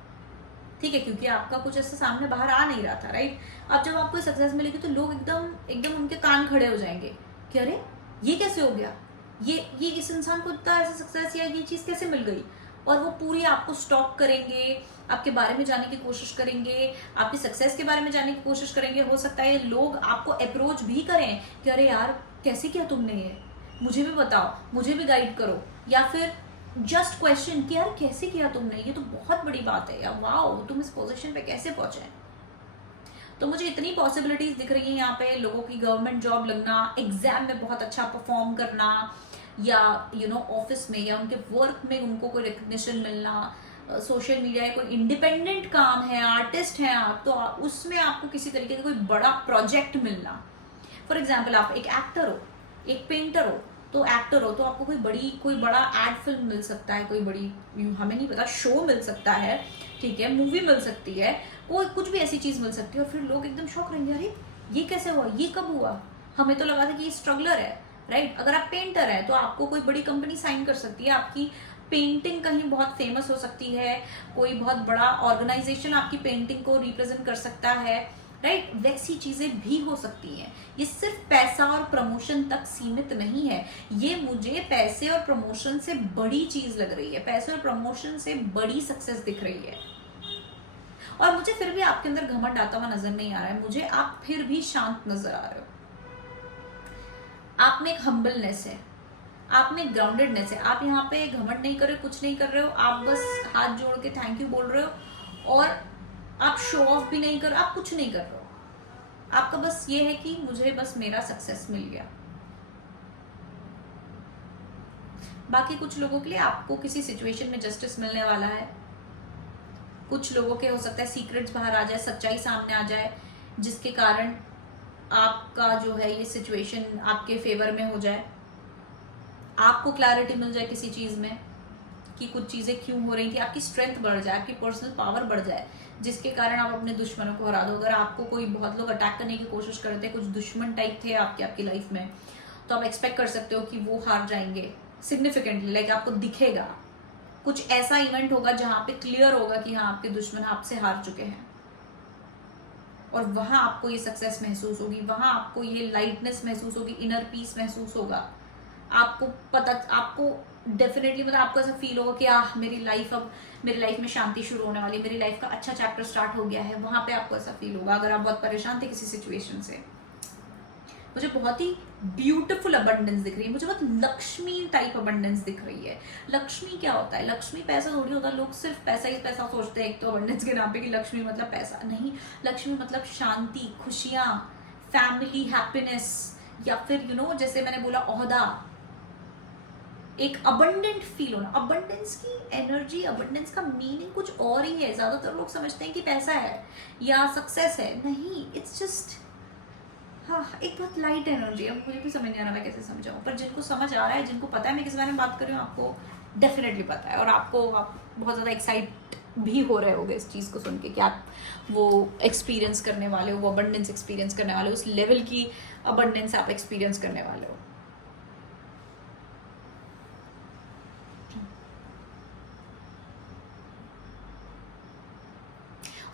ठीक है, क्योंकि आपका कुछ ऐसा सामने बाहर आ नहीं रहा था, राइट। अब जब आपको सक्सेस मिलेगी तो लोग एकदम उनके कान खड़े हो जाएंगे कि अरे ये कैसे हो गया, ये इस इंसान को इतना ऐसा सक्सेस, या ये चीज कैसे मिल गई। और वो पूरी आपको स्टॉक करेंगे, आपके बारे में जानने की कोशिश करेंगे, आपकी सक्सेस के बारे में जानने की कोशिश करेंगे। हो सकता है लोग आपको अप्रोच भी करें कि अरे यार कैसे किया तुमने ये, मुझे भी बताओ, मुझे भी गाइड करो, या फिर जस्ट क्वेश्चन कि यार कैसे किया तुमने, ये तो बहुत बड़ी बात है, या वाओ तुम इस पोजीशन पे कैसे पहुंचे। तो मुझे इतनी पॉसिबिलिटीज दिख रही है यहाँ पे लोगों की गवर्नमेंट जॉब लगना, एग्जाम में बहुत अच्छा परफॉर्म करना, या ऑफिस में या उनके वर्क में उनको कोई रिकग्निशन मिलना, सोशल मीडिया या कोई इंडिपेंडेंट काम है, आर्टिस्ट हैं आप, तो उसमें आपको किसी तरीके का कोई बड़ा प्रोजेक्ट मिलना। फॉर एग्जाम्पल आप एक एक्टर हो, एक पेंटर हो, तो एक्टर हो तो आपको कोई बड़ा एड फिल्म मिल सकता है, कोई बड़ी, हमें नहीं पता, शो मिल सकता है, ठीक है, मूवी मिल सकती है, कोई कुछ भी ऐसी चीज मिल सकती है। और फिर लोग एकदम शॉक रहेंगे, अरे ये कैसे हुआ, ये कब हुआ, हमें तो लगा था कि ये स्ट्रगलर है, राइट। अगर आप पेंटर है तो आपको कोई बड़ी कंपनी साइन कर सकती है, आपकी पेंटिंग कहीं बहुत फेमस हो सकती है, कोई बहुत बड़ा ऑर्गेनाइजेशन आपकी पेंटिंग को रिप्रेजेंट कर सकता है, राइट। वैसी चीजें भी हो सकती हैं। ये सिर्फ पैसा और प्रमोशन तक सीमित नहीं है, ये मुझे पैसे और प्रमोशन से बड़ी चीज लग रही है, पैसे और प्रमोशन से बड़ी सक्सेस दिख रही है। और मुझे फिर भी आपके अंदर घमंड आता हुआ नजर नहीं आ रहा है, मुझे आप फिर भी शांत नजर आ रहे हो। आप में एक हम्बलनेस है, आप में ग्राउंडेडनेस है, आप यहाँ पे घमंड नहीं कर रहे हो, कुछ नहीं कर रहे हो, आप बस हाथ जोड़ के थैंक यू बोल रहे हो, और आप शो ऑफ भी नहीं कर, आप कुछ नहीं कर रहे हो। आपका बस ये है कि मुझे बस मेरा सक्सेस मिल गया। बाकी कुछ लोगों के लिए आपको किसी सिचुएशन में जस्टिस मिलने वाला है, कुछ लोगों के हो सकता है सीक्रेट्स बाहर आ जाए, सच्चाई सामने आ जाए, जिसके कारण आपका जो है ये सिचुएशन आपके फेवर में हो जाए, आपको क्लैरिटी मिल जाए किसी चीज में कि कुछ चीजें क्यों हो रही थी, आपकी स्ट्रेंथ बढ़ जाए, आपकी पर्सनल पावर बढ़ जाए, जिसके कारण आप अपने दुश्मनों को हरा दो। अगर आपको कोई बहुत लोग अटैक करने की कोशिश करते हैं, कुछ दुश्मन टाइप थे आपकी लाइफ में, तो आप एक्सपेक्ट कर सकते हो कि वो हार जाएंगे सिग्निफिकेंटली, लाइक आपको दिखेगा कुछ ऐसा इवेंट होगा जहां पे क्लियर होगा कि हाँ आपके दुश्मन आपसे हार चुके हैं, और वहां आपको ये सक्सेस महसूस होगी, वहां आपको ये लाइटनेस महसूस होगी, इनर पीस महसूस होगा। आपको डेफिनेटली मतलब आपको ऐसा फील होगा कि मेरी लाइफ में शांति शुरू होने वाली, मेरी लाइफ का अच्छा चैप्टर स्टार्ट हो गया है। वहां पे आपको ऐसा फील होगा अगर आप बहुत परेशान थे किसी सिचुएशन से। मुझे बहुत ही ब्यूटीफुल अबंडेंस दिख रही है, मुझे बहुत लक्ष्मी टाइप अबंडेंस दिख रही है। लक्ष्मी क्या होता है, लक्ष्मी पैसा थोड़ी होता है, लोग सिर्फ पैसा ही पैसा सोचते हैं एक तो अबंडेंस के नाम पे कि लक्ष्मी मतलब पैसा, नहीं। लक्ष्मी मतलब शांति, खुशियां, फैमिली, हैप्पीनेस, या फिर जैसे मैंने बोला ओहदा, एक अबंडेंट फील होना। अबंडेंस की एनर्जी, अबंडेंस का मीनिंग कुछ और ही है। ज्यादातर लोग समझते हैं कि पैसा है या सक्सेस है, नहीं, इट्स जस्ट हाँ, एक बहुत लाइट एनर्जी है, मुझे भी समझ नहीं आ रहा मैं कैसे समझाऊँ, पर जिनको समझ आ रहा है, जिनको पता है मैं किस बारे में बात कर रही हूँ, आपको डेफिनेटली पता है, और आप बहुत ज़्यादा एक्साइट भी हो रहे होगे इस चीज़ को सुन के कि आप वो एक्सपीरियंस करने वाले हो, वो अबंडेंस एक्सपीरियंस करने वाले हो, उस लेवल की अबंडेंस आप एक्सपीरियंस करने वाले हो।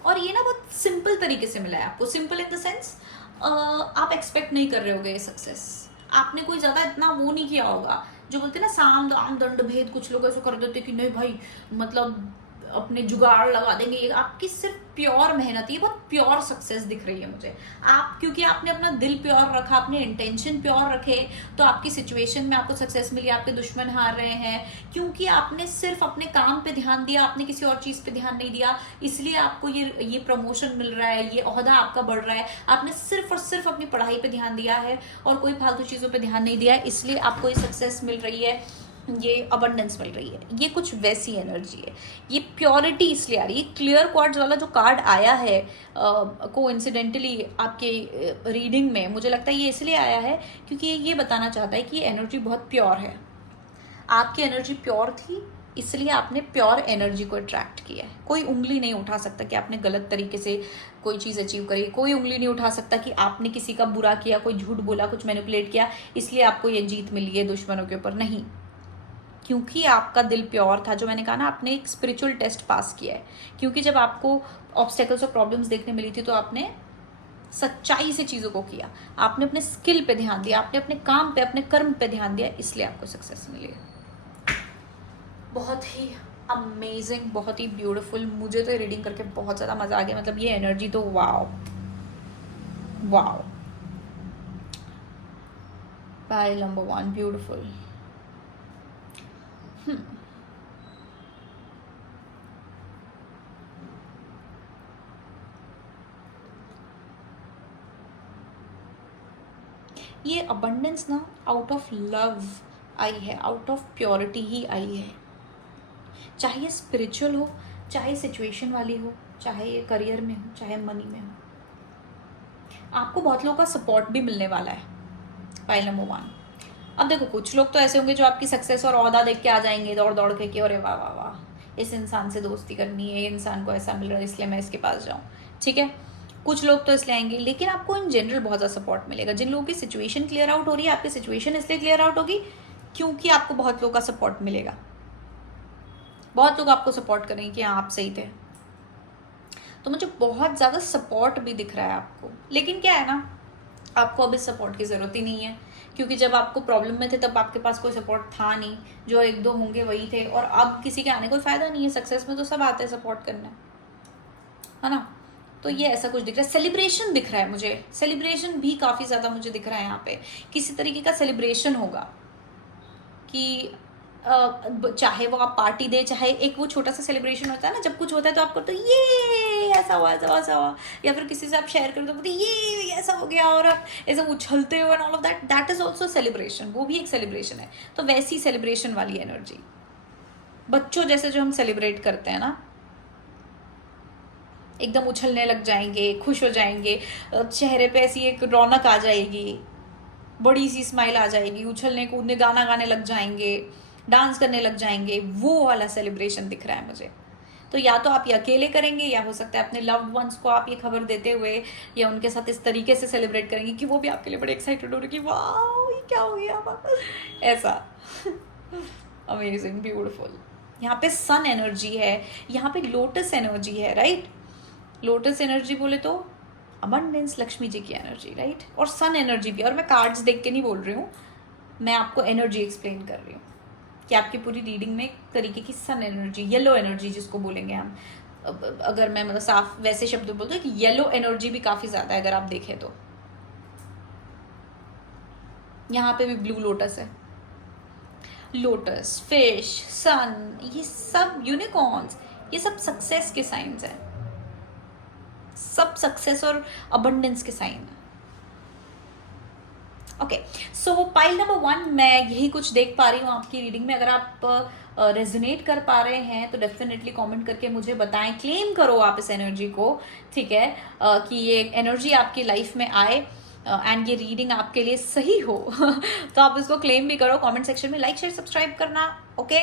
और ये ना बहुत सिंपल तरीके से मिला है आपको, सिंपल इन द सेंस आप एक्सपेक्ट नहीं कर रहे होगे ये सक्सेस, आपने कोई ज्यादा इतना वो नहीं किया होगा, जो बोलते हैं ना साम दाम दंड भेद, कुछ लोग ऐसा कर देते कि नहीं भाई मतलब अपने जुगाड़ लगा देंगे, ये आपकी सिर्फ प्योर मेहनत, ये बहुत प्योर सक्सेस दिख रही है मुझे। आप क्योंकि आपने अपना दिल प्योर रखा, अपने इंटेंशन प्योर रखे, तो आपकी सिचुएशन में आपको सक्सेस मिली, आपके दुश्मन हार रहे हैं, क्योंकि आपने सिर्फ अपने काम पे ध्यान दिया, आपने किसी और चीज पे ध्यान नहीं दिया, इसलिए आपको ये प्रमोशन मिल रहा है, ये ओहदा आपका बढ़ रहा है। आपने सिर्फ और सिर्फ अपनी पढ़ाई पे ध्यान दिया है और कोई फालतू चीजों पे ध्यान नहीं दिया है, इसलिए आपको ये सक्सेस मिल रही है, ये अबंडेंस मिल रही है। ये कुछ वैसी एनर्जी है, ये प्योरिटी इसलिए आ रही है। क्लियर क्वार्ट्ज वाला जो कार्ड आया है कोइंसिडेंटली आपके रीडिंग में, मुझे लगता है ये इसलिए आया है क्योंकि ये बताना चाहता है कि ये एनर्जी बहुत प्योर है, आपकी एनर्जी प्योर थी, इसलिए आपने प्योर एनर्जी को अट्रैक्ट किया है। कोई उंगली नहीं उठा सकता कि आपने गलत तरीके से कोई चीज़ अचीव करी, कोई उंगली नहीं उठा सकता कि आपने किसी का बुरा किया, कोई झूठ बोला, कुछ मैनिपुलेट किया, इसलिए आपको ये जीत मिली है दुश्मनों के ऊपर। नहीं, क्योंकि आपका दिल प्योर था, जो मैंने कहा ना, आपने एक स्पिरिचुअल टेस्ट पास किया है। क्योंकि जब आपको ऑब्स्टेकल्स और प्रॉब्लम्स देखने मिली थी तो आपने सच्चाई से चीज़ों को किया, आपने अपने स्किल पे ध्यान दिया, आपने अपने काम पे, अपने कर्म पे ध्यान दिया, इसलिए आपको सक्सेस मिली है। बहुत ही अमेजिंग, बहुत ही ब्यूटीफुल, मुझे तो रीडिंग करके बहुत ज़्यादा मज़ा आ गया। मतलब ये एनर्जी तो wow wow. Pile number 1 beautiful. ये अबंडेंस ना आउट ऑफ लव आई है, आउट ऑफ प्योरिटी ही आई है। चाहे ये स्पिरिचुअल हो, चाहे सिचुएशन वाली हो, चाहे ये करियर में हो, चाहे मनी में हो, आपको बहुत लोगों का सपोर्ट भी मिलने वाला है। Pile number 1। अब देखो, कुछ लोग तो ऐसे होंगे जो आपकी सक्सेस और ओहदा देख के आ जाएंगे दौड़ दौड़ के कि अरे वाह वाह वाह, इस इंसान से दोस्ती करनी है, ये इंसान को ऐसा मिल रहा है इसलिए मैं इसके पास जाऊँ, ठीक है। कुछ लोग तो इसलिए आएंगे, लेकिन आपको इन जनरल बहुत ज़्यादा सपोर्ट मिलेगा। जिन लोगों की सिचुएशन क्लियर आउट हो रही है, आपकी सिचुएशन इसलिए क्लियर आउट होगी क्योंकि आपको बहुत लोगों का सपोर्ट मिलेगा, बहुत लोग आपको सपोर्ट करेंगे कि हाँ आप सही थे। तो मुझे बहुत ज़्यादा सपोर्ट भी दिख रहा है आपको, लेकिन क्या है ना, आपको अब इस सपोर्ट की ज़रूरत ही नहीं है, क्योंकि जब आपको प्रॉब्लम में थे तब आपके पास कोई सपोर्ट था नहीं, जो 1-2 होंगे वही थे, और अब किसी के आने कोई फ़ायदा नहीं है। सक्सेस में तो सब आते हैं सपोर्ट करने, है ना। तो ये ऐसा कुछ दिख रहा है, सेलिब्रेशन दिख रहा है मुझे, सेलिब्रेशन भी काफ़ी ज़्यादा मुझे दिख रहा है यहाँ पे। किसी तरीके का सेलिब्रेशन होगा कि चाहे वो आप पार्टी दे, चाहे एक वो छोटा सा सेलिब्रेशन होता है ना, जब कुछ होता है तो आप करते हो ये ऐसा हुआ ऐसा हुआ ऐसा हुआ, या फिर किसी से आप शेयर करते हो ये ऐसा हो गया, और आप ऐसे उछलते हो and all of that, that is also celebration, वो भी एक सेलिब्रेशन है। तो वैसी सेलिब्रेशन वाली एनर्जी, बच्चों जैसे जो हम सेलिब्रेट करते हैं ना, एकदम उछलने लग जाएंगे, खुश हो जाएंगे, चेहरे पे ऐसी एक रौनक आ जाएगी, बड़ी सी स्माइल आ जाएगी, उछलने कूदने गाना गाने लग जाएंगे, डांस करने लग जाएंगे, वो वाला सेलिब्रेशन दिख रहा है मुझे। तो या तो आप ये अकेले करेंगे, या हो सकता है अपने लव्ड वंस को आप ये खबर देते हुए या उनके साथ इस तरीके से सेलिब्रेट करेंगे कि वो भी आपके लिए बड़े एक्साइटेड हो रहे कि वाह ये क्या हो गया ऐसा। Amazing, beautiful. यहाँ पे सन एनर्जी है, यहाँ पे लोटस एनर्जी है, राइट। लोटस एनर्जी बोले तो अबंडेंस, लक्ष्मी जी की एनर्जी, राइट, और सन एनर्जी भी। और मैं कार्ड्स देख के नहीं बोल रही हूँ, मैं आपको एनर्जी एक्सप्लेन कर रही हूँ कि आपकी पूरी रीडिंग में एक तरीके की सन एनर्जी, येलो एनर्जी जिसको बोलेंगे हम, अगर मैं मतलब साफ वैसे शब्द बोलते कि येलो एनर्जी भी काफ़ी ज़्यादा है अगर आप देखें तो। यहाँ पे भी ब्लू लोटस है, लोटस, फिश, सन, ये सब यूनिकॉर्न्स, ये सब सक्सेस के साइंस हैं, सब सक्सेस और अबंडेंस के साइन हैं। ओके, सो पाइल नंबर 1 मैं यही कुछ देख पा रही हूँ आपकी रीडिंग में। अगर आप रेजोनेट कर पा रहे हैं तो डेफिनेटली कमेंट करके मुझे बताएं, क्लेम करो आप इस एनर्जी को, ठीक है, कि ये एनर्जी आपकी लाइफ में आए। एंड ये रीडिंग आपके लिए सही हो तो आप इसको क्लेम भी करो। कमेंट सेक्शन में लाइक शेयर सब्सक्राइब करना, ओके।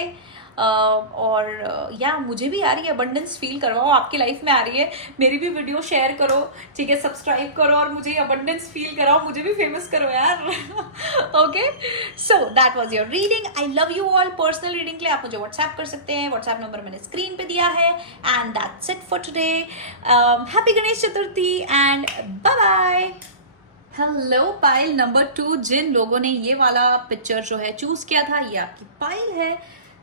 और या मुझे भी आ रही है अबंडेंस फील करवाओ, आपकी लाइफ में आ रही है, मेरी भी वीडियो शेयर करो, ठीक है, सब्सक्राइब करो और मुझे अबंडेंस फील कराओ, मुझे भी फेमस करो यार okay, so that was your reading. I love you all. Personal reading के लिए आप मुझे व्हाट्सएप कर सकते हैं, व्हाट्सएप नंबर मैंने स्क्रीन पे दिया है। And that's it for today. Happy Ganesh Chaturthi and bye bye. Hello pile number 2, जिन लोगों ने ये वाला पिक्चर जो है चूज किया था, ये आपकी पाइल है।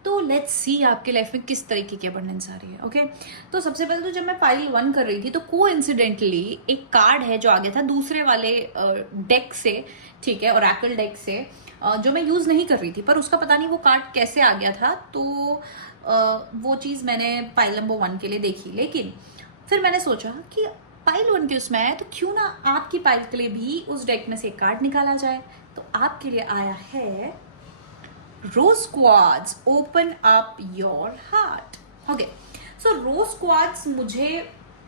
तो लेट्स सी आपके लाइफ में किस तरीके की अबंडेंस आ रही है, ओके। तो सबसे पहले तो जब मैं पाइल 1 कर रही थी तो कोइंसिडेंटली एक कार्ड है जो आ गया था दूसरे वाले डेक से, ठीक है, ओरेकल डेक से, जो मैं यूज नहीं कर रही थी, पर उसका पता नहीं वो कार्ड कैसे आ गया था। तो वो चीज मैंने पाइल नंबर 1 के लिए देखी, लेकिन फिर मैंने सोचा कि पाइल 1 की उसमें आया तो क्यों ना आपकी पाइल के लिए भी उस डेक में से एक कार्ड निकाला जाए। तो आपके लिए आया है rose quartz, open up your heart. Okay, so rose quartz मुझे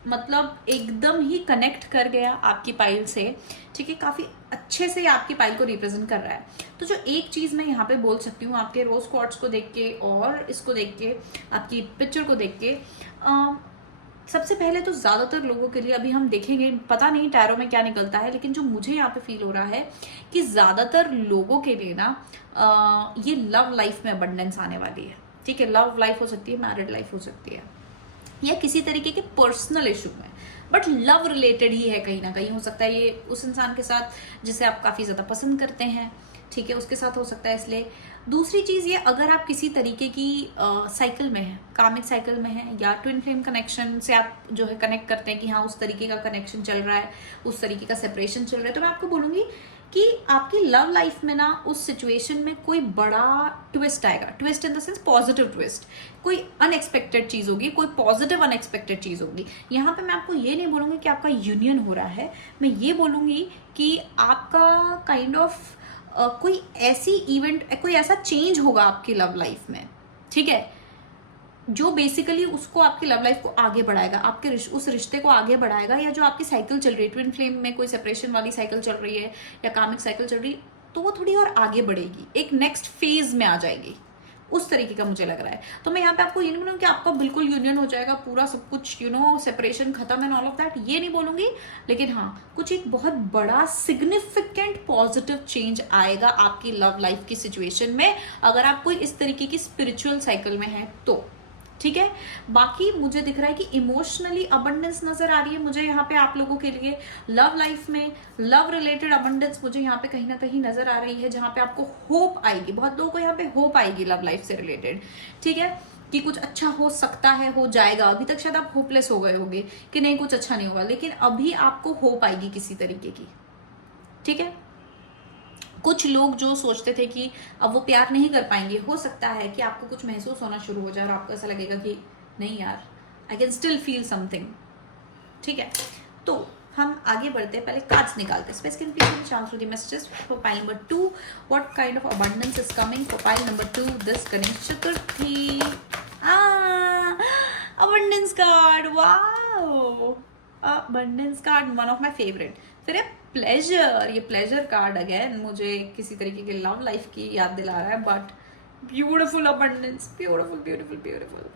मतलब एकदम ही कनेक्ट कर गया आपकी पाइल से, ठीक है, काफी अच्छे से आपकी पाइल को रिप्रेजेंट कर रहा है। तो जो एक चीज मैं यहाँ पे बोल सकती हूँ आपके रोज क्वार्ट्ज को देख के और इसको देख के, आपकी पिक्चर को देख के, सबसे पहले तो ज्यादातर लोगों के लिए, अभी हम देखेंगे, पता नहीं टैरो में क्या निकलता है, लेकिन जो मुझे यहाँ पे फील हो रहा है कि ज्यादातर लोगों के लिए ना ये लव लाइफ में अबंडेंस आने वाली है, ठीक है। लव लाइफ हो सकती है, मैरिड लाइफ हो सकती है, या किसी तरीके के पर्सनल इशू में, बट लव रिलेटेड ही है कहीं ना कहीं। हो सकता है ये उस इंसान के साथ जिसे आप काफी ज्यादा पसंद करते हैं, ठीक है, उसके साथ हो सकता है। इसलिए दूसरी चीज ये, अगर आप किसी तरीके की साइकिल में है, कामिक साइकिल में है, या ट्विन फ्लेम कनेक्शन से आप जो है कनेक्ट करते हैं कि हाँ उस तरीके का कनेक्शन चल रहा है, उस तरीके का सेपरेशन चल रहा है, तो मैं आपको बोलूंगी कि आपकी लव लाइफ में ना उस सिचुएशन में कोई बड़ा ट्विस्ट आएगा। Twist in the sense positive twist, कोई अनएक्सपेक्टेड चीज होगी, कोई पॉजिटिव अनएक्सपेक्टेड चीज होगी। यहाँ पे मैं आपको ये नहीं बोलूंगी कि आपका यूनियन हो रहा है, मैं ये बोलूंगी कि आपका काइंड ऑफ कोई ऐसी इवेंट, कोई ऐसा चेंज होगा आपकी लव लाइफ में, ठीक है, जो बेसिकली उसको आपकी लव लाइफ को आगे बढ़ाएगा, आपके उस रिश्ते को आगे बढ़ाएगा, या जो आपकी साइकिल चल रही है, ट्विन फ्लेम में कोई सेपरेशन वाली साइकिल चल रही है या कामिक साइकिल चल रही है, तो वो थोड़ी और आगे बढ़ेगी, एक नेक्स्ट फेज में आ जाएगी, उस तरीके का मुझे लग रहा है। तो मैं यहाँ पे आपको ये नहीं बोलूंगी कि आपका बिल्कुल यूनियन हो जाएगा, पूरा सब कुछ सेपरेशन खत्म एंड ऑल ऑफ दैट, ये नहीं बोलूंगी, लेकिन हाँ कुछ एक बहुत बड़ा सिग्निफिकेंट पॉजिटिव चेंज आएगा आपकी लव लाइफ की सिचुएशन में, अगर आप कोई इस तरीके की स्पिरिचुअल साइकिल में है तो, ठीक है। बाकी मुझे दिख रहा है कि इमोशनली अबंडेंस नजर आ रही है मुझे यहाँ पे आप लोगों के लिए। लव लाइफ में लव रिलेटेड अबंडेंस मुझे यहाँ पे कहीं ना कहीं नजर आ रही है, जहां पे आपको होप आएगी, बहुत लोगों को यहाँ पे होप आएगी लव लाइफ से रिलेटेड, ठीक है, कि कुछ अच्छा हो सकता है, हो जाएगा। अभी तक शायद आप होपलेस हो गए होंगे कि नहीं कुछ अच्छा नहीं होगा, लेकिन अभी आपको होप आएगी किसी तरीके की, ठीक है। कुछ लोग जो सोचते थे कि अब वो प्यार नहीं कर पाएंगे, हो सकता है कि आपको कुछ महसूस होना शुरू हो जाए और आपको ऐसा लगेगा कि नहीं यार, I can still feel something, ठीक है। तो हम आगे बढ़ते हैं, पहले कार्ड्स निकालते हैं। Space can please chance through the messages for pile number 2, what kind of abundance is coming for pile number 2 this Ganesh Chaturthi. Abundance card, wow, abundance card, one of my favourite. फिर है pleasure, ये pleasure card again मुझे किसी तरीके की love life की याद दिला रहा है, but beautiful abundance, beautiful beautiful beautiful,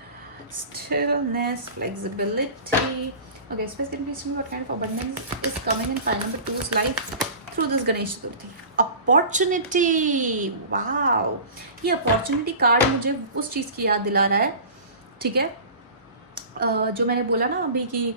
stillness, flexibility. Okay, space can please tell me what kind of abundance is coming in pile number 2's life through this Ganesh Chaturthi. Opportunity, wow, ये opportunity card मुझे उस चीज की याद दिला रहा है, ठीक है, जो मैंने बोला ना अभी कि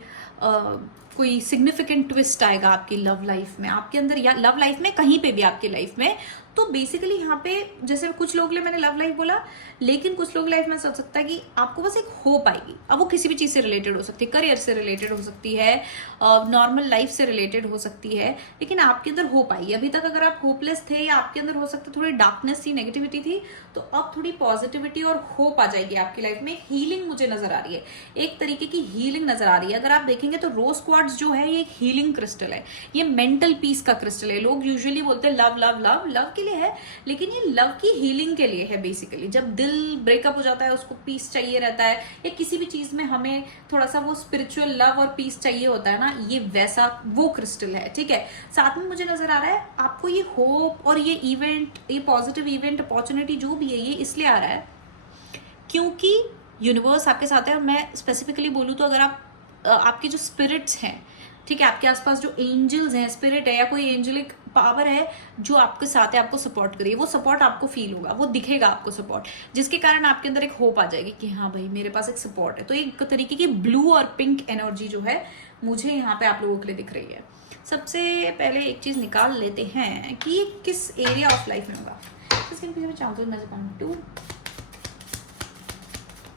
कोई सिग्निफिकेंट ट्विस्ट आएगा आपकी लव लाइफ में, आपके अंदर, या लव लाइफ में कहीं पे भी आपकी लाइफ में। तो बेसिकली यहाँ पे जैसे कुछ लोग लिए मैंने लव लाइफ बोला, लेकिन कुछ लोग लाइफ में सोच सकता है कि आपको बस एक होप आएगी। अब वो किसी भी चीज से रिलेटेड हो सकती है, करियर से रिलेटेड हो सकती है, नॉर्मल लाइफ से रिलेटेड हो सकती है, लेकिन आपके अंदर होप आएगी। अभी तक अगर आप होपलेस थे या आपके अंदर हो सकता है थोड़ी डार्कनेस थी, नेगेटिविटी थी, तो अब थोड़ी पॉजिटिविटी और होप आ जाएगी आपकी लाइफ में। हीलिंग मुझे नजर आ रही है, एक तरीके की हीलिंग नजर आ रही है। अगर आप देखेंगे तो रोज क्वार्ट्ज कार्ड्स जो है ये एक हीलिंग क्रिस्टल है, ये मेंटल पीस का क्रिस्टल है। लोग यूजुअली बोलते हैं लव लव लव, लव के लिए है, लेकिन ये लव की हीलिंग के लिए है बेसिकली। जब दिल ब्रेकअप हो जाता है, उसको पीस चाहिए रहता है, या किसी भी चीज में हमें थोड़ा सा वो स्पिरिचुअल लव और पीस चाहिए होता है ना, ये वैसा वो क्रिस्टल है, ठीक है। साथ में मुझे नजर आ रहा है आपको ये होप और ये इवेंट, ये पॉजिटिव इवेंट, अपॉर्चुनिटी जो भी है, ये इसलिए आ रहा है क्योंकि यूनिवर्स आपके साथ है। और मैं स्पेसिफिकली बोलूँ तो अगर आप आपके जो स्पिरिट्स हैं, ठीक है, आपके आसपास जो एंजल्स हैं, स्पिरिट है या कोई एंजलिक पावर है जो आपके साथ है, आपको सपोर्ट करिए, वो सपोर्ट आपको फील होगा, वो दिखेगा आपको सपोर्ट, जिसके कारण आपके अंदर एक होप आ जाएगी कि हाँ भाई मेरे पास एक सपोर्ट है। तो एक तरीके की ब्लू और पिंक एनर्जी जो है मुझे यहाँ पे आप लोगों के लिए दिख रही है। सबसे पहले एक चीज निकाल लेते हैं कि ये किस एरिया ऑफ लाइफ में होगा।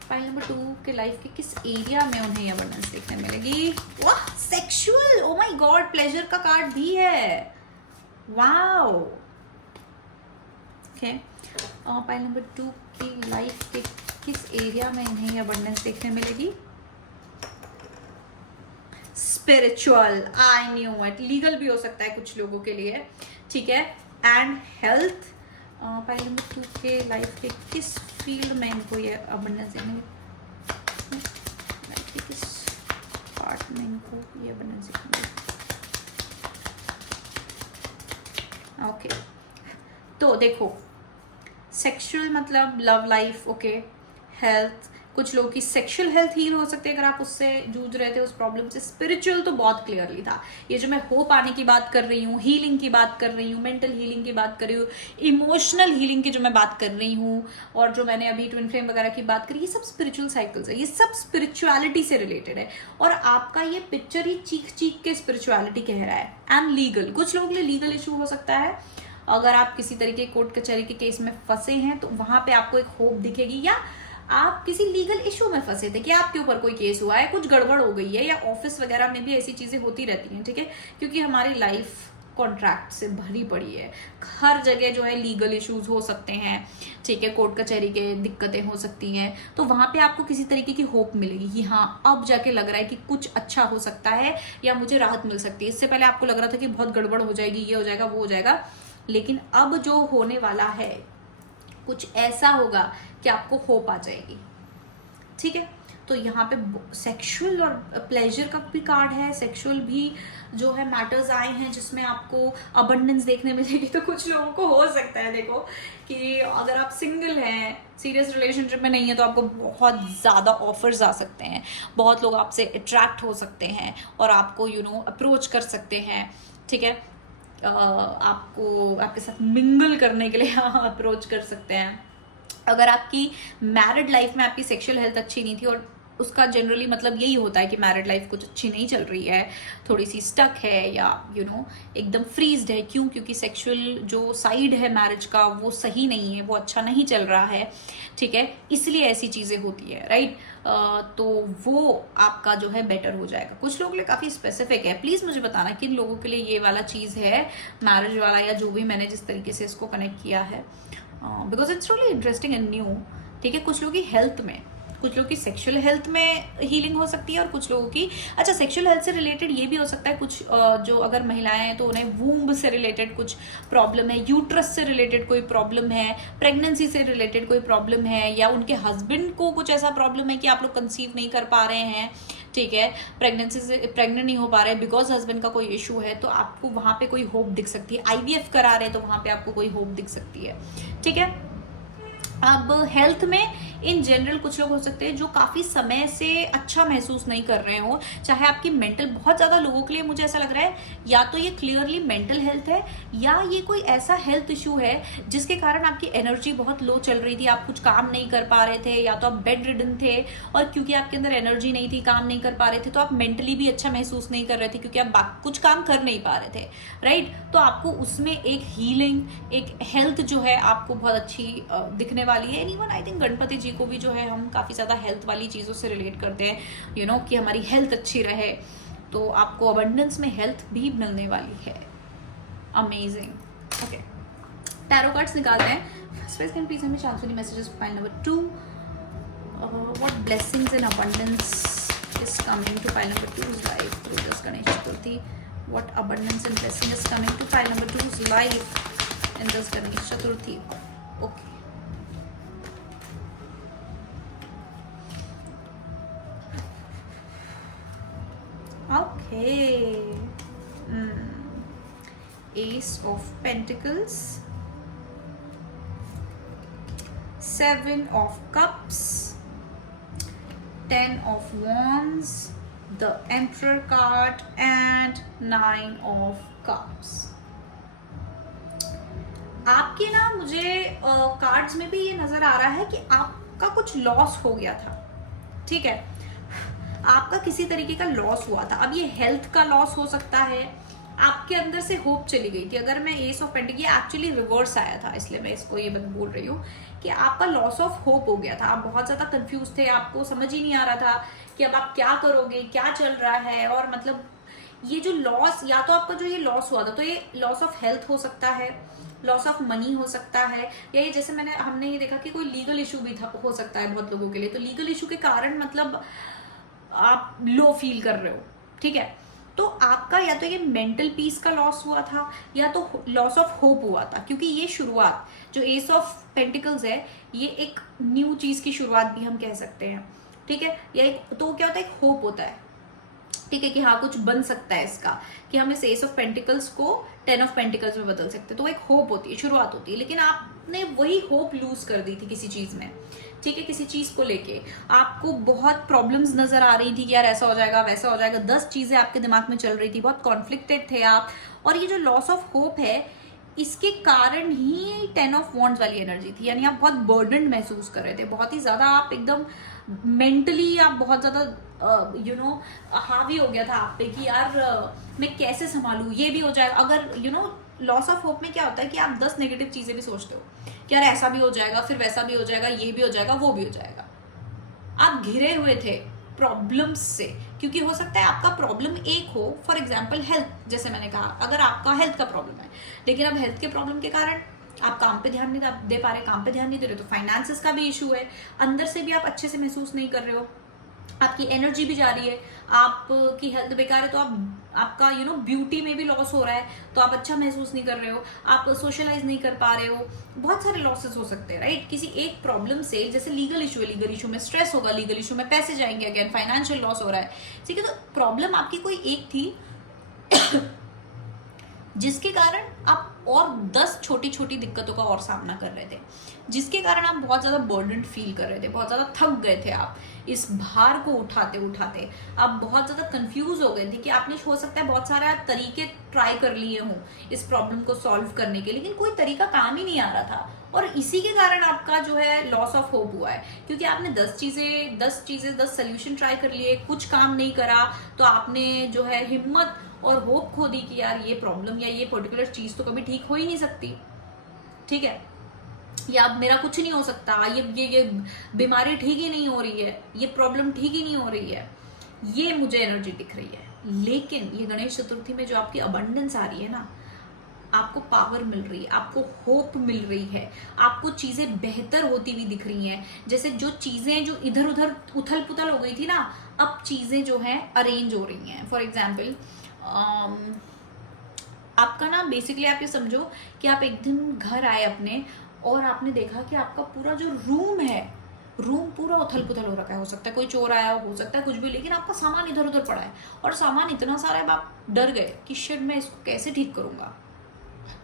फाइल नंबर 2 के लाइफ के किस एरिया में उन्हें ये अबंडेंस देखने मिलेगी। वाह, sexual, oh my God, pleasure का कार्ड भी है, वाओ। ओके, फाइल नंबर 2 की लाइफ के किस एरिया में इन्हें ये अबंडेंस देखने मिलेगी। Spiritual, I knew it, legal भी हो सकता है कुछ लोगों के लिए, ठीक है, एंड हेल्थ। फाइल नंबर 2 के लाइफ के किस फील्ड में इनको ये अबंडेंस देंगे, लाइफ के किस पार्ट में इनको ये अबंडेंस देंगे। ओके, तो देखो, सेक्सुअल मतलब लव लाइफ, ओके, हेल्थ, कुछ लोगों की सेक्सुअल हेल्थ हील हो सकती है अगर आप उससे जूझ रहे थे, उस प्रॉब्लम से। स्पिरिचुअल तो बहुत क्लियरली था, ये जो मैं होप आने की बात कर रही हूँ, हीलिंग की बात कर रही हूँ, मेंटल हीलिंग की बात कर रही हूँ, इमोशनल हीलिंग की जो मैं बात कर रही हूँ, और जो मैंने अभी ट्विन फ्लेम वगैरह की बात करी, ये सब स्पिरिचुअल साइकिल्स है, ये सब स्पिरिचुअलिटी से रिलेटेड है। और आपका ये पिक्चर ही चीख चीख के स्पिरिचुअलिटी कह रहा है। एंड लीगल, कुछ लोगों के लिए लीगल इशू हो सकता है, अगर आप किसी तरीके कोर्ट कचहरी के केस में फंसे हैं तो वहां पे आपको एक होप दिखेगी, या आप किसी लीगल इशू में फंसे थे कि आपके ऊपर कोई केस हुआ है, कुछ गड़बड़ हो गई है, या ऑफिस वगैरह में भी ऐसी चीजें होती रहती हैं, ठीक है, क्योंकि हमारी लाइफ कॉन्ट्रैक्ट से भरी पड़ी है। हर जगह जो है लीगल इश्यूज हो सकते हैं, ठीक है, कोर्ट कचहरी के दिक्कतें हो सकती हैं, तो वहां पे आपको किसी तरीके की होप मिलेगी कि हाँ अब जाके लग रहा है कि कुछ अच्छा हो सकता है या मुझे राहत मिल सकती है। इससे पहले आपको लग रहा था कि बहुत गड़बड़ हो जाएगी, ये हो जाएगा, वो हो जाएगा, लेकिन अब जो होने वाला है कुछ ऐसा होगा कि आपको होप आ जाएगी, ठीक है। तो यहाँ पे सेक्सुअल और प्लेजर का भी कार्ड है, सेक्सुअल भी जो है मैटर्स आए हैं जिसमें आपको अबंडेंस देखने मिलेगी। तो कुछ लोगों को हो सकता है, देखो, कि अगर आप सिंगल हैं, सीरियस रिलेशनशिप में नहीं है, तो आपको बहुत ज़्यादा ऑफर्स आ सकते हैं, बहुत लोग आपसे अट्रैक्ट हो सकते हैं और आपको अप्रोच कर सकते हैं, ठीक है, आपको आपके साथ मिंगल करने के लिए अप्रोच कर सकते हैं। अगर आपकी मैरिड लाइफ में आपकी सेक्सुअल हेल्थ अच्छी नहीं थी, और उसका जनरली मतलब यही होता है कि मैरिड लाइफ कुछ अच्छी नहीं चल रही है, थोड़ी सी स्टक है, या एकदम फ्रीज्ड है, क्यों, क्योंकि सेक्सुअल जो साइड है मैरिज का वो सही नहीं है, वो अच्छा नहीं चल रहा है, ठीक है, इसलिए ऐसी चीजें होती है, राइट। तो वो आपका जो है बेटर हो जाएगा। कुछ लोगों के लिए काफी स्पेसिफिक है, प्लीज मुझे बताना किन लोगों के लिए ये वाला चीज है, मैरिज वाला, या जो भी मैंने जिस तरीके से इसको कनेक्ट किया है, because it's really interesting and new, ठीक है। कुछ लोगों की हेल्थ में, कुछ लोगों की सेक्सुअल हेल्थ में हीलिंग हो सकती है, और कुछ लोगों की, अच्छा, सेक्सुअल हेल्थ से रिलेटेड ये भी हो सकता है, कुछ जो अगर महिलाएं हैं तो उन्हें वूम्ब से रिलेटेड कुछ प्रॉब्लम है, यूट्रस से रिलेटेड कोई प्रॉब्लम है, प्रेगनेंसी से रिलेटेड कोई प्रॉब्लम है, या उनके हस्बैंड को कुछ ऐसा प्रॉब्लम है कि आप लोग कंसीव नहीं कर पा रहे हैं, ठीक है, प्रेगनेंसी से प्रेग्नेंट नहीं हो पा रहे बिकॉज हस्बैंड का कोई इशू है, तो आपको वहां पे कोई होप दिख सकती है। IVF करा रहे हैं तो वहां पे आपको कोई होप दिख सकती है, ठीक है। अब हेल्थ में इन जनरल कुछ लोग हो सकते हैं जो काफी समय से अच्छा महसूस नहीं कर रहे हो, चाहे आपकी मेंटल, बहुत ज्यादा लोगों के लिए मुझे ऐसा लग रहा है या तो ये क्लियरली मेंटल हेल्थ है, या ये कोई ऐसा हेल्थ इशू है जिसके कारण आपकी एनर्जी बहुत लो चल रही थी, आप कुछ काम नहीं कर पा रहे थे, या तो आप बेड रिडन थे, और क्योंकि आपके अंदर एनर्जी नहीं थी, काम नहीं कर पा रहे थे, तो आप मेंटली भी अच्छा महसूस नहीं कर रहे थे क्योंकि आप कुछ काम कर नहीं पा रहे थे, राइट। तो आपको उसमें एक हीलिंग, एक हेल्थ जो है आपको बहुत अच्छी दिखने वाली है। And even I think Ganpati ji को भी जो है हम काफी ज्यादा हेल्थ वाली चीजों से रिलेट करते हैं, कि हमारी हेल्थ अच्छी रहे, तो आपको अबंडेंस में हेल्थ भी मिलने वाली है। अमेजिंग। ओके, टैरो कार्ड्स निकालते हैं। स्पेस कैन प्लीज हमें transfer messages file number 2। What blessings in abundance is coming to file number 2's life through this Ganesh what abundance and blessing is coming to pile number 2's life in this Ganesh Chaturthi. Okay. Okay. Ace of Pentacles, 7 of Cups, 10 of Wands, the Emperor card and 9 of Cups. आपके ना मुझे cards में भी ये नजर आ रहा है कि आपका कुछ लॉस हो गया था, ठीक है, आपका किसी तरीके का लॉस हुआ था. अब ये हेल्थ का लॉस हो सकता है, आपके अंदर से होप चली गई थी. अगर मैं S of pentacle, actually reverse आया था इसलिए मैं इसको ये बोल रही हूँ कि आपका लॉस ऑफ होप हो गया था. आप बहुत ज्यादा कंफ्यूज थे, आपको समझ ही नहीं आ रहा था कि अब आप क्या करोगे, क्या चल रहा है. और मतलब ये जो लॉस, या तो आपका जो ये लॉस हुआ था, तो ये लॉस ऑफ हेल्थ हो सकता है, लॉस ऑफ मनी हो सकता है, या ये जैसे हमने ये देखा कि कोई लीगल इशू भी था, हो सकता है बहुत लोगों के लिए. तो लीगल इशू के कारण मतलब आप लो फील कर रहे हो, ठीक है. तो आपका या तो ये मेंटल पीस का लॉस हुआ था, या तो लॉस ऑफ होप हुआ था. क्योंकि ये शुरुआत जो एस ऑफ पेंटिकल्स है, ये एक न्यू चीज की शुरुआत भी हम कह सकते हैं, ठीक है. या एक तो क्या होता है, एक होप होता है, ठीक है, कि हाँ कुछ बन सकता है इसका, कि हम इस एस ऑफ पेंटिकल्स को 10 ऑफ पेंटिकल्स में बदल सकते हैं. तो एक होप होती है, शुरुआत होती है. लेकिन आपने वही होप लूज कर दी थी किसी चीज में, ठीक है. किसी चीज को लेके आपको बहुत प्रॉब्लम्स नजर आ रही थी कि यार ऐसा हो जाएगा, वैसा हो जाएगा. 10 चीजें आपके दिमाग में चल रही थी, बहुत कॉन्फ्लिक्टेड थे आप. और ये जो लॉस ऑफ होप है, इसके कारण ही 10 ऑफ वॉन्ड्स वाली एनर्जी थी. यानी आप बहुत बर्डन महसूस कर रहे थे, बहुत ही ज्यादा आप एकदम मेंटली आप बहुत ज्यादा हावी हो गया था आप पे कि यार मैं कैसे संभालूं, ये भी हो जाएगा. अगर लॉस ऑफ होप में क्या होता है कि आप 10 नेगेटिव चीजें भी सोचते हो कि यार ऐसा भी हो जाएगा, फिर वैसा भी हो जाएगा, ये भी हो जाएगा, वो भी हो जाएगा. आप घिरे हुए थे प्रॉब्लम्स से, क्योंकि हो सकता है आपका प्रॉब्लम एक हो, फॉर एग्जाम्पल हेल्थ. जैसे मैंने कहा, अगर आपका हेल्थ का प्रॉब्लम है, लेकिन अब हेल्थ के प्रॉब्लम के कारण आप काम पे ध्यान नहीं दे पा रहे, काम पे ध्यान नहीं दे रहे, तो फाइनेंसेस का भी इशू है. अंदर से भी आप अच्छे से महसूस नहीं कर रहे हो, आपकी एनर्जी भी जा रही है, आपकी हेल्थ बेकार है, तो आपका ब्यूटी में भी लॉस हो रहा है, तो आप अच्छा महसूस नहीं कर रहे हो, आप सोशलाइज नहीं कर पा रहे हो. बहुत सारे लॉसेस हो सकते हैं, राइट. किसी एक प्रॉब्लम से, जैसे लीगल इशू है, लीगल इशू में स्ट्रेस होगा, लीगल इशू में पैसे जाएंगे, अगेन फाइनेंशियल लॉस हो रहा है, ठीक है. तो प्रॉब्लम आपकी कोई एक थी जिसके कारण आप और 10 छोटी छोटी दिक्कतों का और सामना कर रहे थे, जिसके कारण आप बहुत ज्यादा बर्डन फील कर रहे थे, बहुत ज्यादा थक गए थे आप इस भार को उठाते उठाते. आप बहुत ज्यादा कंफ्यूज हो गए थे कि आपने, हो सकता है बहुत सारे तरीके ट्राई कर लिए हों इस प्रॉब्लम को सॉल्व करने के, लेकिन कोई तरीका काम ही नहीं आ रहा था. और इसी के कारण आपका जो है लॉस ऑफ होप हुआ है, क्योंकि आपने 10 सोल्यूशन ट्राई कर लिए, कुछ काम नहीं करा, तो आपने जो है हिम्मत और होप खो दी कि यार ये प्रॉब्लम या ये पर्टिकुलर चीज तो कभी ठीक हो ही नहीं सकती, ठीक है, या अब मेरा कुछ नहीं हो सकता, ये बीमारी ठीक ही नहीं हो रही है, ये प्रॉब्लम ठीक ही नहीं हो रही है. ये मुझे एनर्जी दिख रही है. लेकिन ये गणेश चतुर्थी में जो आपकी अबंडेंस आ रही है ना, आपको पावर मिल रही है, आपको होप मिल रही है, आपको चीजें बेहतर होती हुई दिख रही हैं. जैसे जो चीजें जो इधर उधर उथल पुथल हो गई थी ना, अब चीजें जो हैं अरेंज हो रही हैं. फॉर एग्जाम्पल आपका ना बेसिकली आप ये समझो कि आप एक दिन घर आए अपने, और आपने देखा कि आपका पूरा जो रूम है, रूम पूरा उथल पुथल हो रखा है. हो सकता है कोई चोर आया हो सकता है कुछ भी, लेकिन आपका सामान इधर उधर पड़ा है, और सामान इतना सारा है, आप डर गए कि शिट मैं इसको कैसे ठीक करूंगा.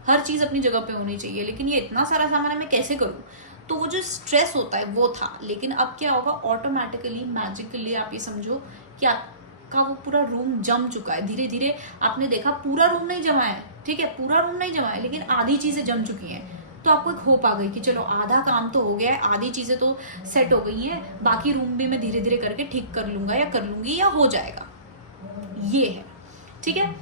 हर चीज अपनी जगह पे होनी चाहिए, लेकिन ये इतना सारा सामान है, मैं कैसे करूं. तो वो जो स्ट्रेस होता है वो था. लेकिन अब क्या होगा, ऑटोमेटिकली मैजिकली आप ये समझो कि आपका वो पूरा रूम जम चुका है. धीरे धीरे आपने देखा पूरा रूम नहीं जमा है, ठीक है, पूरा रूम नहीं जमा है, लेकिन आधी चीजें जम चुकी हैं. तो आपको एक होप आ गई कि चलो आधा काम तो हो गया है, आधी चीजें तो सेट हो गई हैं, बाकी रूम भी मैं धीरे धीरे करके ठीक कर लूंगा या कर लूंगी या हो जाएगा. ये है, ठीक है.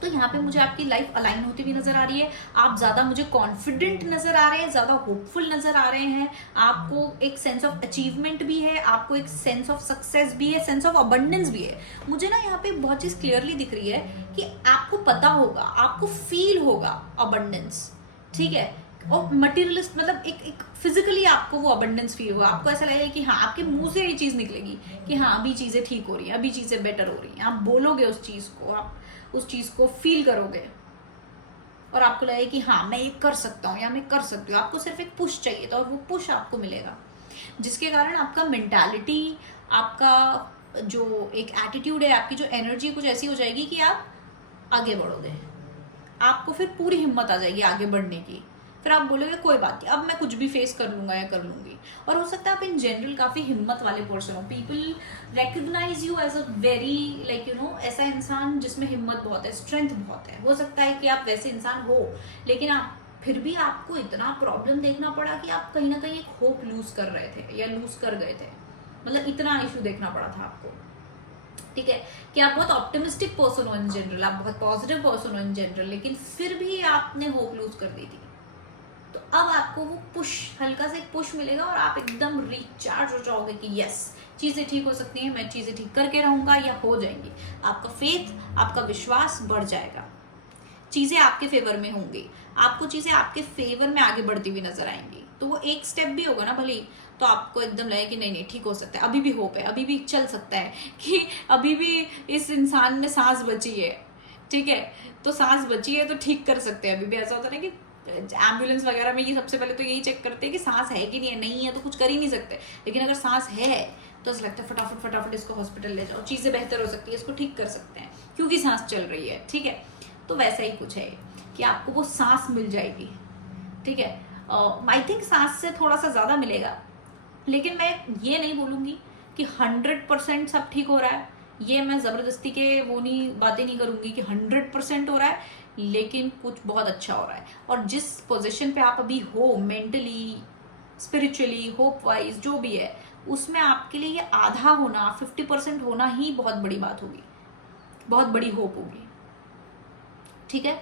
तो यहाँ पे मुझे आपकी लाइफ अलाइन होती हुई नजर आ रही है. आप ज्यादा मुझे कॉन्फिडेंट नजर आ रहे हैं, ज्यादा होपफुल नजर आ रहे हैं. आपको एक सेंस ऑफ अचीवमेंट भी है, आपको एक सेंस ऑफ सक्सेस भी है, सेंस ऑफ अबंडेंस भी है. मुझे ना यहाँ पे बहुत चीज क्लियरली दिख रही है कि आपको पता होगा, आपको फील होगा अबंडेंस, ठीक है. और मटेरियलिस्ट मतलब एक फिजिकली आपको वो अबंडेंस फील होगा, आपको ऐसा लगेगा कि हाँ आपके मुंह से ये चीज निकलेगी कि हाँ अभी चीजें ठीक हो रही हैं, अभी चीजें बेटर हो रही हैं, आप बोलोगे उस चीज को, आप उस चीज को फील करोगे और आपको लगेगा कि हाँ मैं ये कर सकता हूँ या मैं कर सकती हूँ। आपको सिर्फ एक पुश चाहिए था और वो पुश आपको मिलेगा, जिसके कारण आपका मेंटालिटी, आपका जो एक एटीट्यूड है, आपकी जो एनर्जी कुछ ऐसी हो जाएगी कि आप आगे बढ़ोगे, आपको फिर पूरी हिम्मत आ जाएगी आगे बढ़ने की। फिर आप बोलोगे कोई बात नहीं, अब मैं कुछ भी फेस कर लूंगा या कर लूंगी। और हो सकता है आप इन जनरल काफी हिम्मत वाले पर्सन हो, people recognise you as a very like you know ऐसा इंसान जिसमें हिम्मत बहुत है, स्ट्रेंथ बहुत है। हो सकता है कि आप वैसे इंसान हो, लेकिन आप फिर भी आपको इतना प्रॉब्लम देखना पड़ा कि आप कहीं ना कहीं एक होप लूज कर रहे थे या लूज कर गए थे, मतलब इतना इशू देखना पड़ा था आपको। ठीक है कि आप बहुत ऑप्टिमिस्टिक पर्सन हो इन जनरल, आप बहुत पॉजिटिव पर्सन हो इन जनरल, लेकिन फिर भी आपने होप लूज कर दी थी। तो अब आपको वो पुश, हल्का सा एक पुश मिलेगा और आप एकदम रिचार्ज हो जाओगे कि यस चीजें ठीक हो सकती हैं, मैं चीजें ठीक करके रहूंगा या हो जाएंगी। आपका फेथ, आपका विश्वास बढ़ जाएगा, चीजें आपके फेवर में होंगी, आपको चीजें आपके फेवर में आगे बढ़ती हुई नजर आएंगी। तो वो एक स्टेप भी होगा ना भले, तो आपको एकदम लगे कि नहीं नहीं ठीक हो सकता है, अभी भी होप है, अभी भी चल सकता है, कि अभी भी इस इंसान में सांस बची है। ठीक है, तो सांस बची है तो ठीक कर सकते हैं। अभी भी ऐसा होता है ना कि एम्बुलेंस वगैरह में ये सबसे पहले तो यही चेक करते हैं कि सांस है कि नहीं है, नहीं है तो कुछ कर ही नहीं सकते, लेकिन अगर सांस है तो ऐसा लगता है फटाफट फटाफट इसको हॉस्पिटल ले जाओ, चीजें बेहतर हो सकती है, इसको ठीक कर सकते हैं क्योंकि सांस चल रही है। ठीक है, तो वैसा ही कुछ है कि आपको वो सांस मिल जाएगी। ठीक है, आई थिंक सांस से थोड़ा सा ज्यादा मिलेगा, लेकिन मैं ये नहीं बोलूंगी कि 100% सब ठीक हो रहा है। ये मैं जबरदस्ती के वो नहीं बातें नहीं करूंगी कि 100% हो रहा है, लेकिन कुछ बहुत अच्छा हो रहा है। और जिस पोजीशन पे आप अभी हो मेंटली, स्पिरिचुअली, होप वाइज जो भी है, उसमें आपके लिए ये आधा होना, 50% होना ही बहुत बड़ी बात होगी, बहुत बड़ी होप होगी। ठीक है,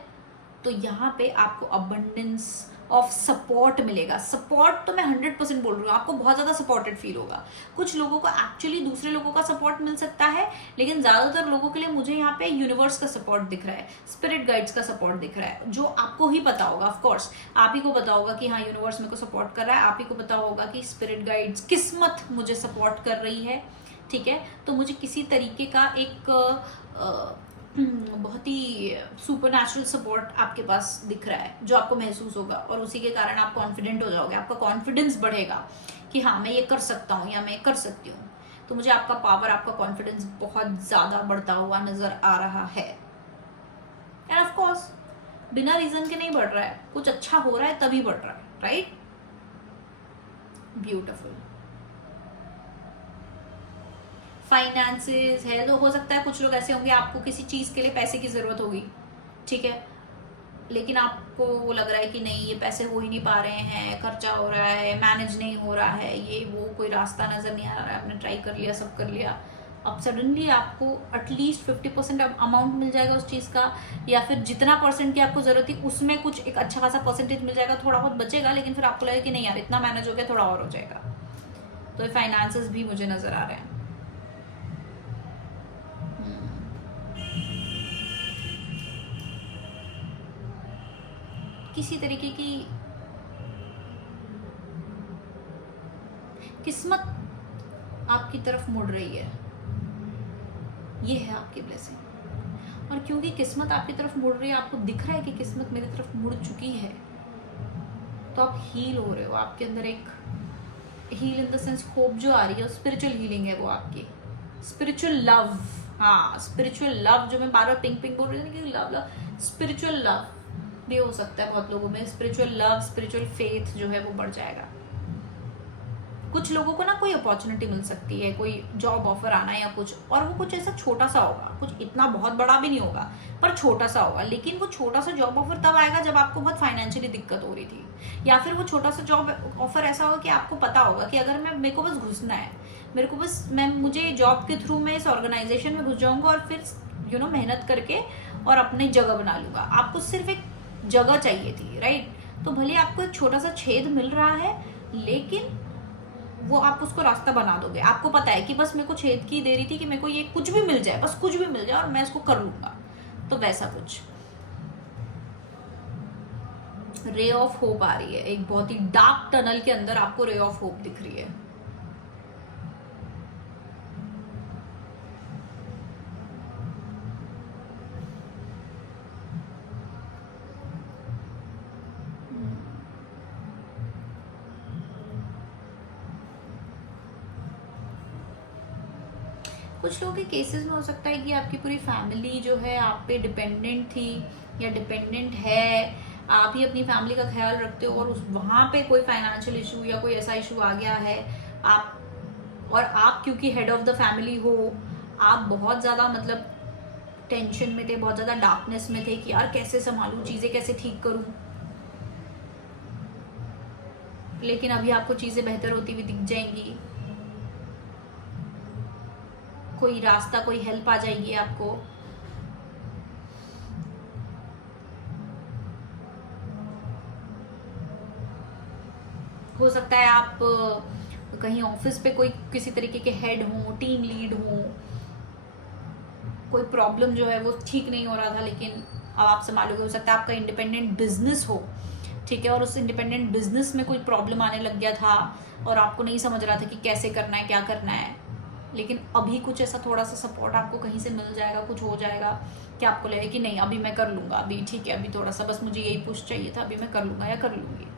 तो यहाँ पे आपको अबंडेंस ऑफ सपोर्ट मिलेगा। सपोर्ट तो मैं 100% बोल रही हूँ, आपको बहुत ज्यादा सपोर्टेड फील होगा। कुछ लोगों को एक्चुअली दूसरे लोगों का सपोर्ट मिल सकता है, लेकिन ज्यादातर लोगों के लिए मुझे यहाँ पे यूनिवर्स का सपोर्ट दिख रहा है, स्पिरिट गाइड्स का सपोर्ट दिख रहा है, जो आपको ही पता होगा। ऑफ कोर्स आप ही को पता होगा कि हाँ यूनिवर्स मेरे को सपोर्ट कर रहा है, आप ही को पता होगा कि स्पिरिट गाइड्स, किस्मत मुझे सपोर्ट कर रही है। ठीक है, तो मुझे किसी तरीके का एक बहुत ही सुपर नेचुरल सपोर्ट आपके पास दिख रहा है, जो आपको महसूस होगा, और उसी के कारण आप कॉन्फिडेंट हो जाओगे, आपका कॉन्फिडेंस बढ़ेगा कि हाँ मैं ये कर सकता हूँ या मैं कर सकती हूँ। तो मुझे आपका पावर, आपका कॉन्फिडेंस बहुत ज्यादा बढ़ता हुआ नजर आ रहा है। एंड ऑफ कोर्स बिना रीजन के नहीं बढ़ रहा है, कुछ अच्छा हो रहा है तभी बढ़ रहा है, राइट? ब्यूटिफुल। फाइनेंसेस है तो हो सकता है कुछ लोग ऐसे होंगे, आपको किसी चीज के लिए पैसे की जरूरत होगी। ठीक है, लेकिन आपको वो लग रहा है कि नहीं ये पैसे हो ही नहीं पा रहे हैं, खर्चा हो रहा है, मैनेज नहीं हो रहा है, ये वो कोई रास्ता नजर नहीं आ रहा है, आपने ट्राई कर लिया, सब कर लिया, अब सडनली आपको एटलीस्ट 50% अमाउंट मिल जाएगा उस चीज का, या फिर जितना परसेंट की आपको जरूरत थी उसमें कुछ एक अच्छा खासा परसेंटेज मिल जाएगा, थोड़ा बहुत बचेगा, लेकिन फिर आपको लगेगा कि नहीं यार इतना मैनेज हो गया, थोड़ा और हो जाएगा। तो फाइनेंसेस भी मुझे नजर आ रहे हैं। किसी तरीके की किस्मत आपकी तरफ मुड़ रही है, ये है आपकी ब्लेसिंग। और क्योंकि किस्मत आपकी तरफ मुड़ रही है, आपको दिख रहा है कि किस्मत मेरी तरफ मुड़ चुकी है, तो आप हील हो रहे हो। आपके अंदर एक heal in the sense hope जो आ रही है, स्पिरिचुअल हीलिंग है वो आपकी, स्पिरिचुअल लव। हाँ, स्पिरिचुअल लव, जो मैं बार बार पिंक पिंक बोल रही थी कि लव लव, स्पिरिचुअल लव भी हो सकता है बहुत लोगों में। स्पिरिचुअल लव, स्पिरिचुअल फेथ जो है वो बढ़ जाएगा। कुछ लोगों को ना कोई अपॉर्चुनिटी मिल सकती है, कोई जॉब ऑफर आना या कुछ, और वो कुछ ऐसा छोटा सा होगा, कुछ इतना बहुत बड़ा भी नहीं होगा, पर छोटा सा होगा। लेकिन वो छोटा सा जॉब ऑफर तब आएगा जब आपको बहुत फाइनेंशियली दिक्कत हो रही थी, या फिर वो छोटा सा जॉब ऑफर ऐसा होगा कि आपको पता होगा कि अगर मेरे को बस घुसना है, मेरे को बस मुझे जॉब के थ्रू मैं इस ऑर्गेनाइजेशन में घुस जाऊंगा और फिर मेहनत करके और अपनी जगह बना लूंगा। आपको सिर्फ एक जगह चाहिए थी, राइट? तो भले आपको एक छोटा सा छेद मिल रहा है, लेकिन वो आप उसको रास्ता बना दोगे। आपको पता है कि बस मेरे को छेद की दे रही थी कि मेरे को ये कुछ भी मिल जाए, बस कुछ भी मिल जाए और मैं इसको कर लूंगा। तो वैसा कुछ रे ऑफ होप आ रही है, एक बहुत ही डार्क टनल के अंदर आपको रे ऑफ होप दिख रही है। कुछ लोगों के केसेस में हो सकता है कि आपकी पूरी फैमिली जो है आप पे डिपेंडेंट थी या डिपेंडेंट है, आप ही अपनी फैमिली का ख्याल रखते हो और उस वहाँ पे कोई फाइनेंशियल इशू या कोई ऐसा इशू आ गया है, आप क्योंकि हेड ऑफ द फैमिली हो, आप बहुत ज़्यादा मतलब टेंशन में थे, बहुत ज़्यादा डार्कनेस में थे कि यार कैसे संभालूं, चीज़ें कैसे ठीक करूं। लेकिन अभी आपको चीज़ें बेहतर होती हुई दिख जाएंगी, कोई रास्ता, कोई हेल्प आ जाएगी आपको। हो सकता है आप कहीं ऑफिस पे कोई किसी तरीके के हेड हो, टीम लीड हो, कोई प्रॉब्लम जो है वो ठीक नहीं हो रहा था लेकिन अब आप संभालोगे। हो सकता है आपका इंडिपेंडेंट बिजनेस हो, ठीक है, और उस इंडिपेंडेंट बिजनेस में कोई प्रॉब्लम आने लग गया था और आपको नहीं समझ रहा था कि कैसे करना है, क्या करना है, लेकिन अभी कुछ ऐसा थोड़ा सा सपोर्ट आपको कहीं से मिल जाएगा, कुछ हो जाएगा कि आपको लगेगा कि नहीं अभी मैं कर लूँगा, अभी ठीक है, अभी थोड़ा सा बस मुझे यही पुश चाहिए था, अभी मैं कर लूँगा या कर लूँगी।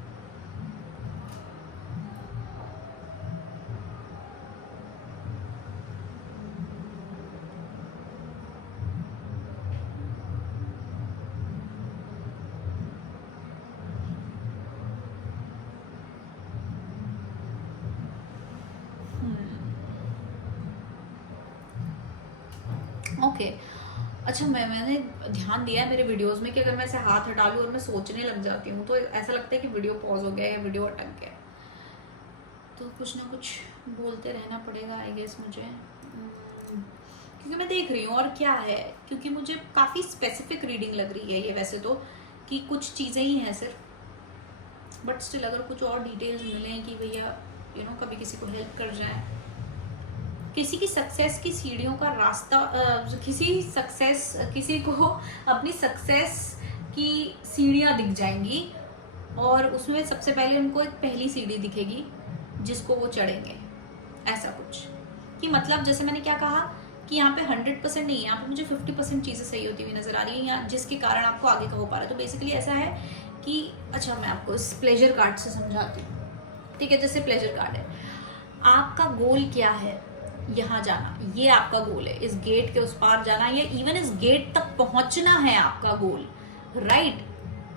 ओके अच्छा, मैंने ध्यान दिया है मेरे वीडियोस में कि अगर मैं ऐसे हाथ हटा लूँ और मैं सोचने लग जाती हूँ तो ऐसा लगता है कि वीडियो पॉज हो गया या वीडियो अटक गया, तो कुछ ना कुछ बोलते रहना पड़ेगा आई गेस मुझे, क्योंकि मैं देख रही हूँ और क्या है, क्योंकि मुझे काफ़ी स्पेसिफिक रीडिंग लग रही है ये वैसे तो, कि कुछ चीज़ें ही हैं सिर्फ, बट स्टिल अगर कुछ और डिटेल्स मिलें कि भैया कभी किसी को हेल्प कर जाए, किसी की सक्सेस की सीढ़ियों का रास्ता, किसी को अपनी सक्सेस की सीढ़ियाँ दिख जाएंगी और उसमें सबसे पहले उनको एक पहली सीढ़ी दिखेगी जिसको वो चढ़ेंगे, ऐसा कुछ। कि मतलब जैसे मैंने क्या कहा कि यहाँ पे 100% नहीं है, यहाँ पे मुझे 50% चीज़ें सही होती हुई नजर आ रही है, या जिसके कारण आपको आगे का हो पा रहा है। तो बेसिकली ऐसा है कि अच्छा मैं आपको इस प्लेजर कार्ड से समझाती हूँ, ठीक है। जैसे प्लेजर कार्ड है, आपका गोल क्या है, यहाँ जाना, ये आपका गोल है, इस गेट के उस पार जाना, या इवन इस गेट तक पहुंचना है आपका गोल, राइट।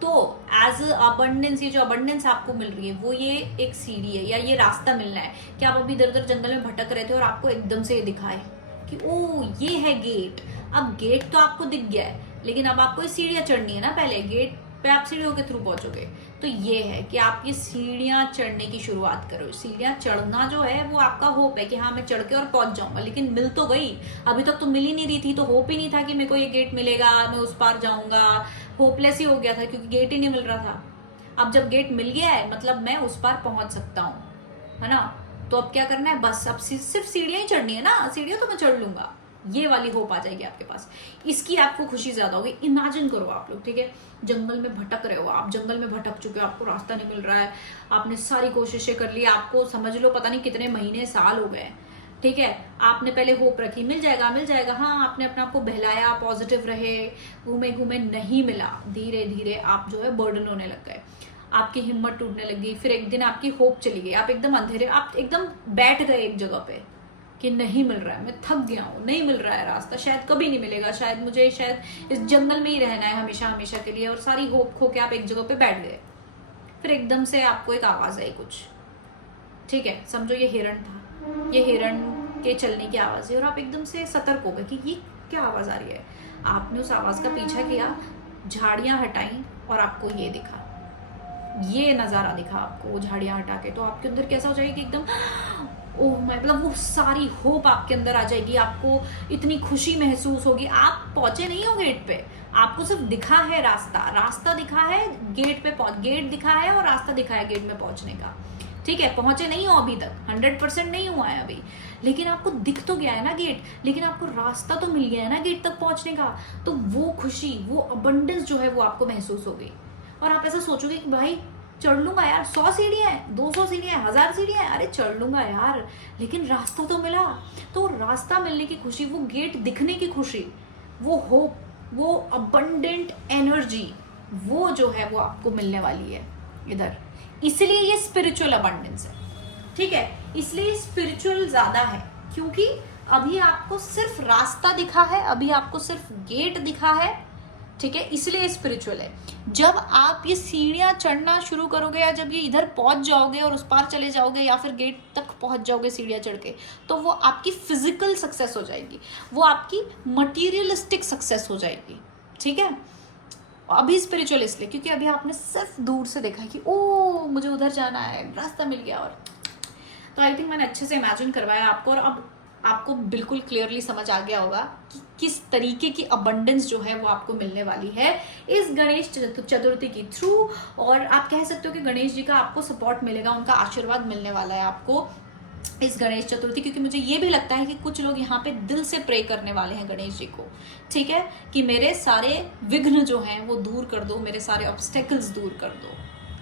तो एज अबंडेंस, ये जो अबंडेंस आपको मिल रही है वो ये एक सीढ़ी है या ये रास्ता मिलना है कि आप अभी इधर उधर जंगल में भटक रहे थे और आपको एकदम से ये दिखाए कि ओ ये है गेट। अब गेट तो आपको दिख गया है लेकिन अब आपको सीढ़ियाँ चढ़नी है ना, पहले गेट पे आप सीढ़ियों के थ्रू पहुंचोगे। तो ये है कि आप ये सीढ़ियाँ चढ़ने की शुरुआत करो। सीढ़ियाँ चढ़ना जो है वो आपका होप है कि हाँ मैं चढ़ के और पहुंच जाऊंगा, लेकिन मिल तो गई, अभी तक तो मिल ही नहीं रही थी, तो होप ही नहीं था कि मेरे को ये गेट मिलेगा, मैं उस पार जाऊंगा। होपलेस ही हो गया था क्योंकि गेट ही नहीं मिल रहा था। अब जब गेट मिल गया है मतलब मैं उस पार पहुंच सकता हूँ, है ना। तो अब क्या करना है, बस अब सिर्फ सीढ़ियाँ ही चढ़नी है ना, सीढ़ियाँ तो मैं चढ़ लूंगा, ये वाली होप आ जाएगी आपके पास। इसकी आपको खुशी ज्यादा होगी। इमेजिन करो आप लोग, ठीक है, जंगल में भटक रहे हो, आप जंगल में भटक चुके हो, आपको रास्ता नहीं मिल रहा है, आपने सारी कोशिशें कर ली, आपको समझ लो पता नहीं कितने महीने साल हो गए, ठीक है। आपने पहले होप रखी मिल जाएगा मिल जाएगा, हाँ आपने अपने आप को बहलाया, पॉजिटिव रहे, घूमे घूमे, नहीं मिला, धीरे धीरे आप जो है बर्डन होने लग गए, आपकी हिम्मत टूटने लगी। फिर एक दिन आपकी होप चली गई, आप एकदम अंधेरे, आप एकदम बैठ गए एक जगह पे कि नहीं मिल रहा है, मैं थक गया हूँ, नहीं मिल रहा है रास्ता, शायद कभी नहीं मिलेगा, शायद मुझे शायद इस जंगल में ही रहना है हमेशा हमेशा के लिए, और सारी होप खो के आप एक जगह पे बैठ गए। फिर एकदम से आपको एक आवाज आई कुछ, ठीक है, समझो ये हिरण था, ये हिरण के चलने की आवाज है, और आप एकदम से सतर्क हो गए कि ये क्या आवाज आ रही है। आपने उस आवाज का पीछा किया, झाड़ियां हटाई और आपको ये दिखा, ये नजारा दिखा आपको, वो झाड़ियां हटा के। तो आपके अंदर कैसा हो जाएगा कि एकदम ओह, मतलब वो सारी होप आपके अंदर आ जाएगी, आपको इतनी खुशी महसूस होगी। आप पहुंचे नहीं हो गेट पे, आपको सिर्फ दिखा है रास्ता दिखा है, गेट दिखा है और रास्ता दिखा है गेट में पहुंचने का, ठीक है। पहुंचे नहीं हो अभी तक, 100% नहीं हुआ है अभी, लेकिन आपको दिख तो गया है ना गेट, लेकिन आपको रास्ता तो मिल गया है ना गेट तक पहुंचने का। तो वो खुशी, वो अबंडेंस जो है वो आपको महसूस हो गई। और आप ऐसा सोचोगे कि भाई चढ़ लूंगा यार, 100 सीढ़ियाँ हैं, 200 सीढ़ियाँ हैं, 1000 सीढ़ियाँ हैं, अरे चढ़ लूंगा यार, लेकिन रास्ता तो मिला। तो रास्ता मिलने की खुशी, वो गेट दिखने की खुशी, वो होप, वो अबंडेंट एनर्जी, वो जो है वो आपको मिलने वाली है इधर। इसलिए ये स्पिरिचुअल अबंडेंस है, ठीक है। इसलिए स्पिरिचुअल ज्यादा है, क्योंकि अभी आपको सिर्फ रास्ता दिखा है, अभी आपको सिर्फ गेट दिखा है, ठीक है, इसलिए स्पिरिचुअल है। जब आप ये सीढ़ियां चढ़ना शुरू करोगे, या जब ये इधर पहुंच जाओगे और उस पार चले जाओगे, या फिर गेट तक पहुंच जाओगे सीढ़ियां चढ़ के, तो वो आपकी फिजिकल सक्सेस हो जाएगी, वो आपकी मटीरियलिस्टिक सक्सेस हो जाएगी, ठीक है। अभी स्पिरिचुअल इसलिए क्योंकि अभी आपने सिर्फ दूर से देखा है कि ओ मुझे उधर जाना है, रास्ता मिल गया। और तो आई थिंक मैंने अच्छे से इमेजिन करवाया आपको, और अब आपको बिल्कुल क्लियरली समझ आ गया होगा कि किस तरीके की अबंडेंस जो है वो आपको मिलने वाली है इस गणेश चतुर्थी की थ्रू। और आप कह सकते हो कि गणेश जी का आपको सपोर्ट मिलेगा, उनका आशीर्वाद मिलने वाला है आपको इस गणेश चतुर्थी, क्योंकि मुझे ये भी लगता है कि कुछ लोग यहाँ पे दिल से प्रे करने वाले हैं गणेश जी को, ठीक है, कि मेरे सारे विघ्न जो हैं वो दूर कर दो, मेरे सारे ऑब्स्टेकल्स दूर कर दो,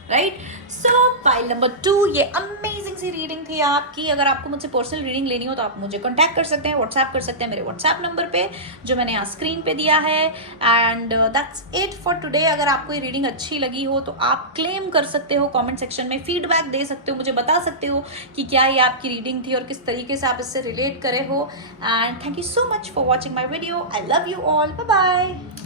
राइट। सो पाइल नंबर 2, ये अमेजिंग सी रीडिंग थी आपकी। अगर आपको मुझसे पर्सनल रीडिंग लेनी हो तो आप मुझे कांटेक्ट कर सकते हैं, व्हाट्सएप कर सकते हैं मेरे व्हाट्सएप नंबर पे जो मैंने यहाँ स्क्रीन पे दिया है। And that's it for today. अगर आपको ये रीडिंग अच्छी लगी हो तो आप क्लेम कर सकते हो, कमेंट सेक्शन में फीडबैक दे सकते हो, मुझे बता सकते हो कि क्या ये आपकी रीडिंग थी और किस तरीके से आप इससे रिलेट करे हो। And thank you so much for watching my video. I love you all, bye bye.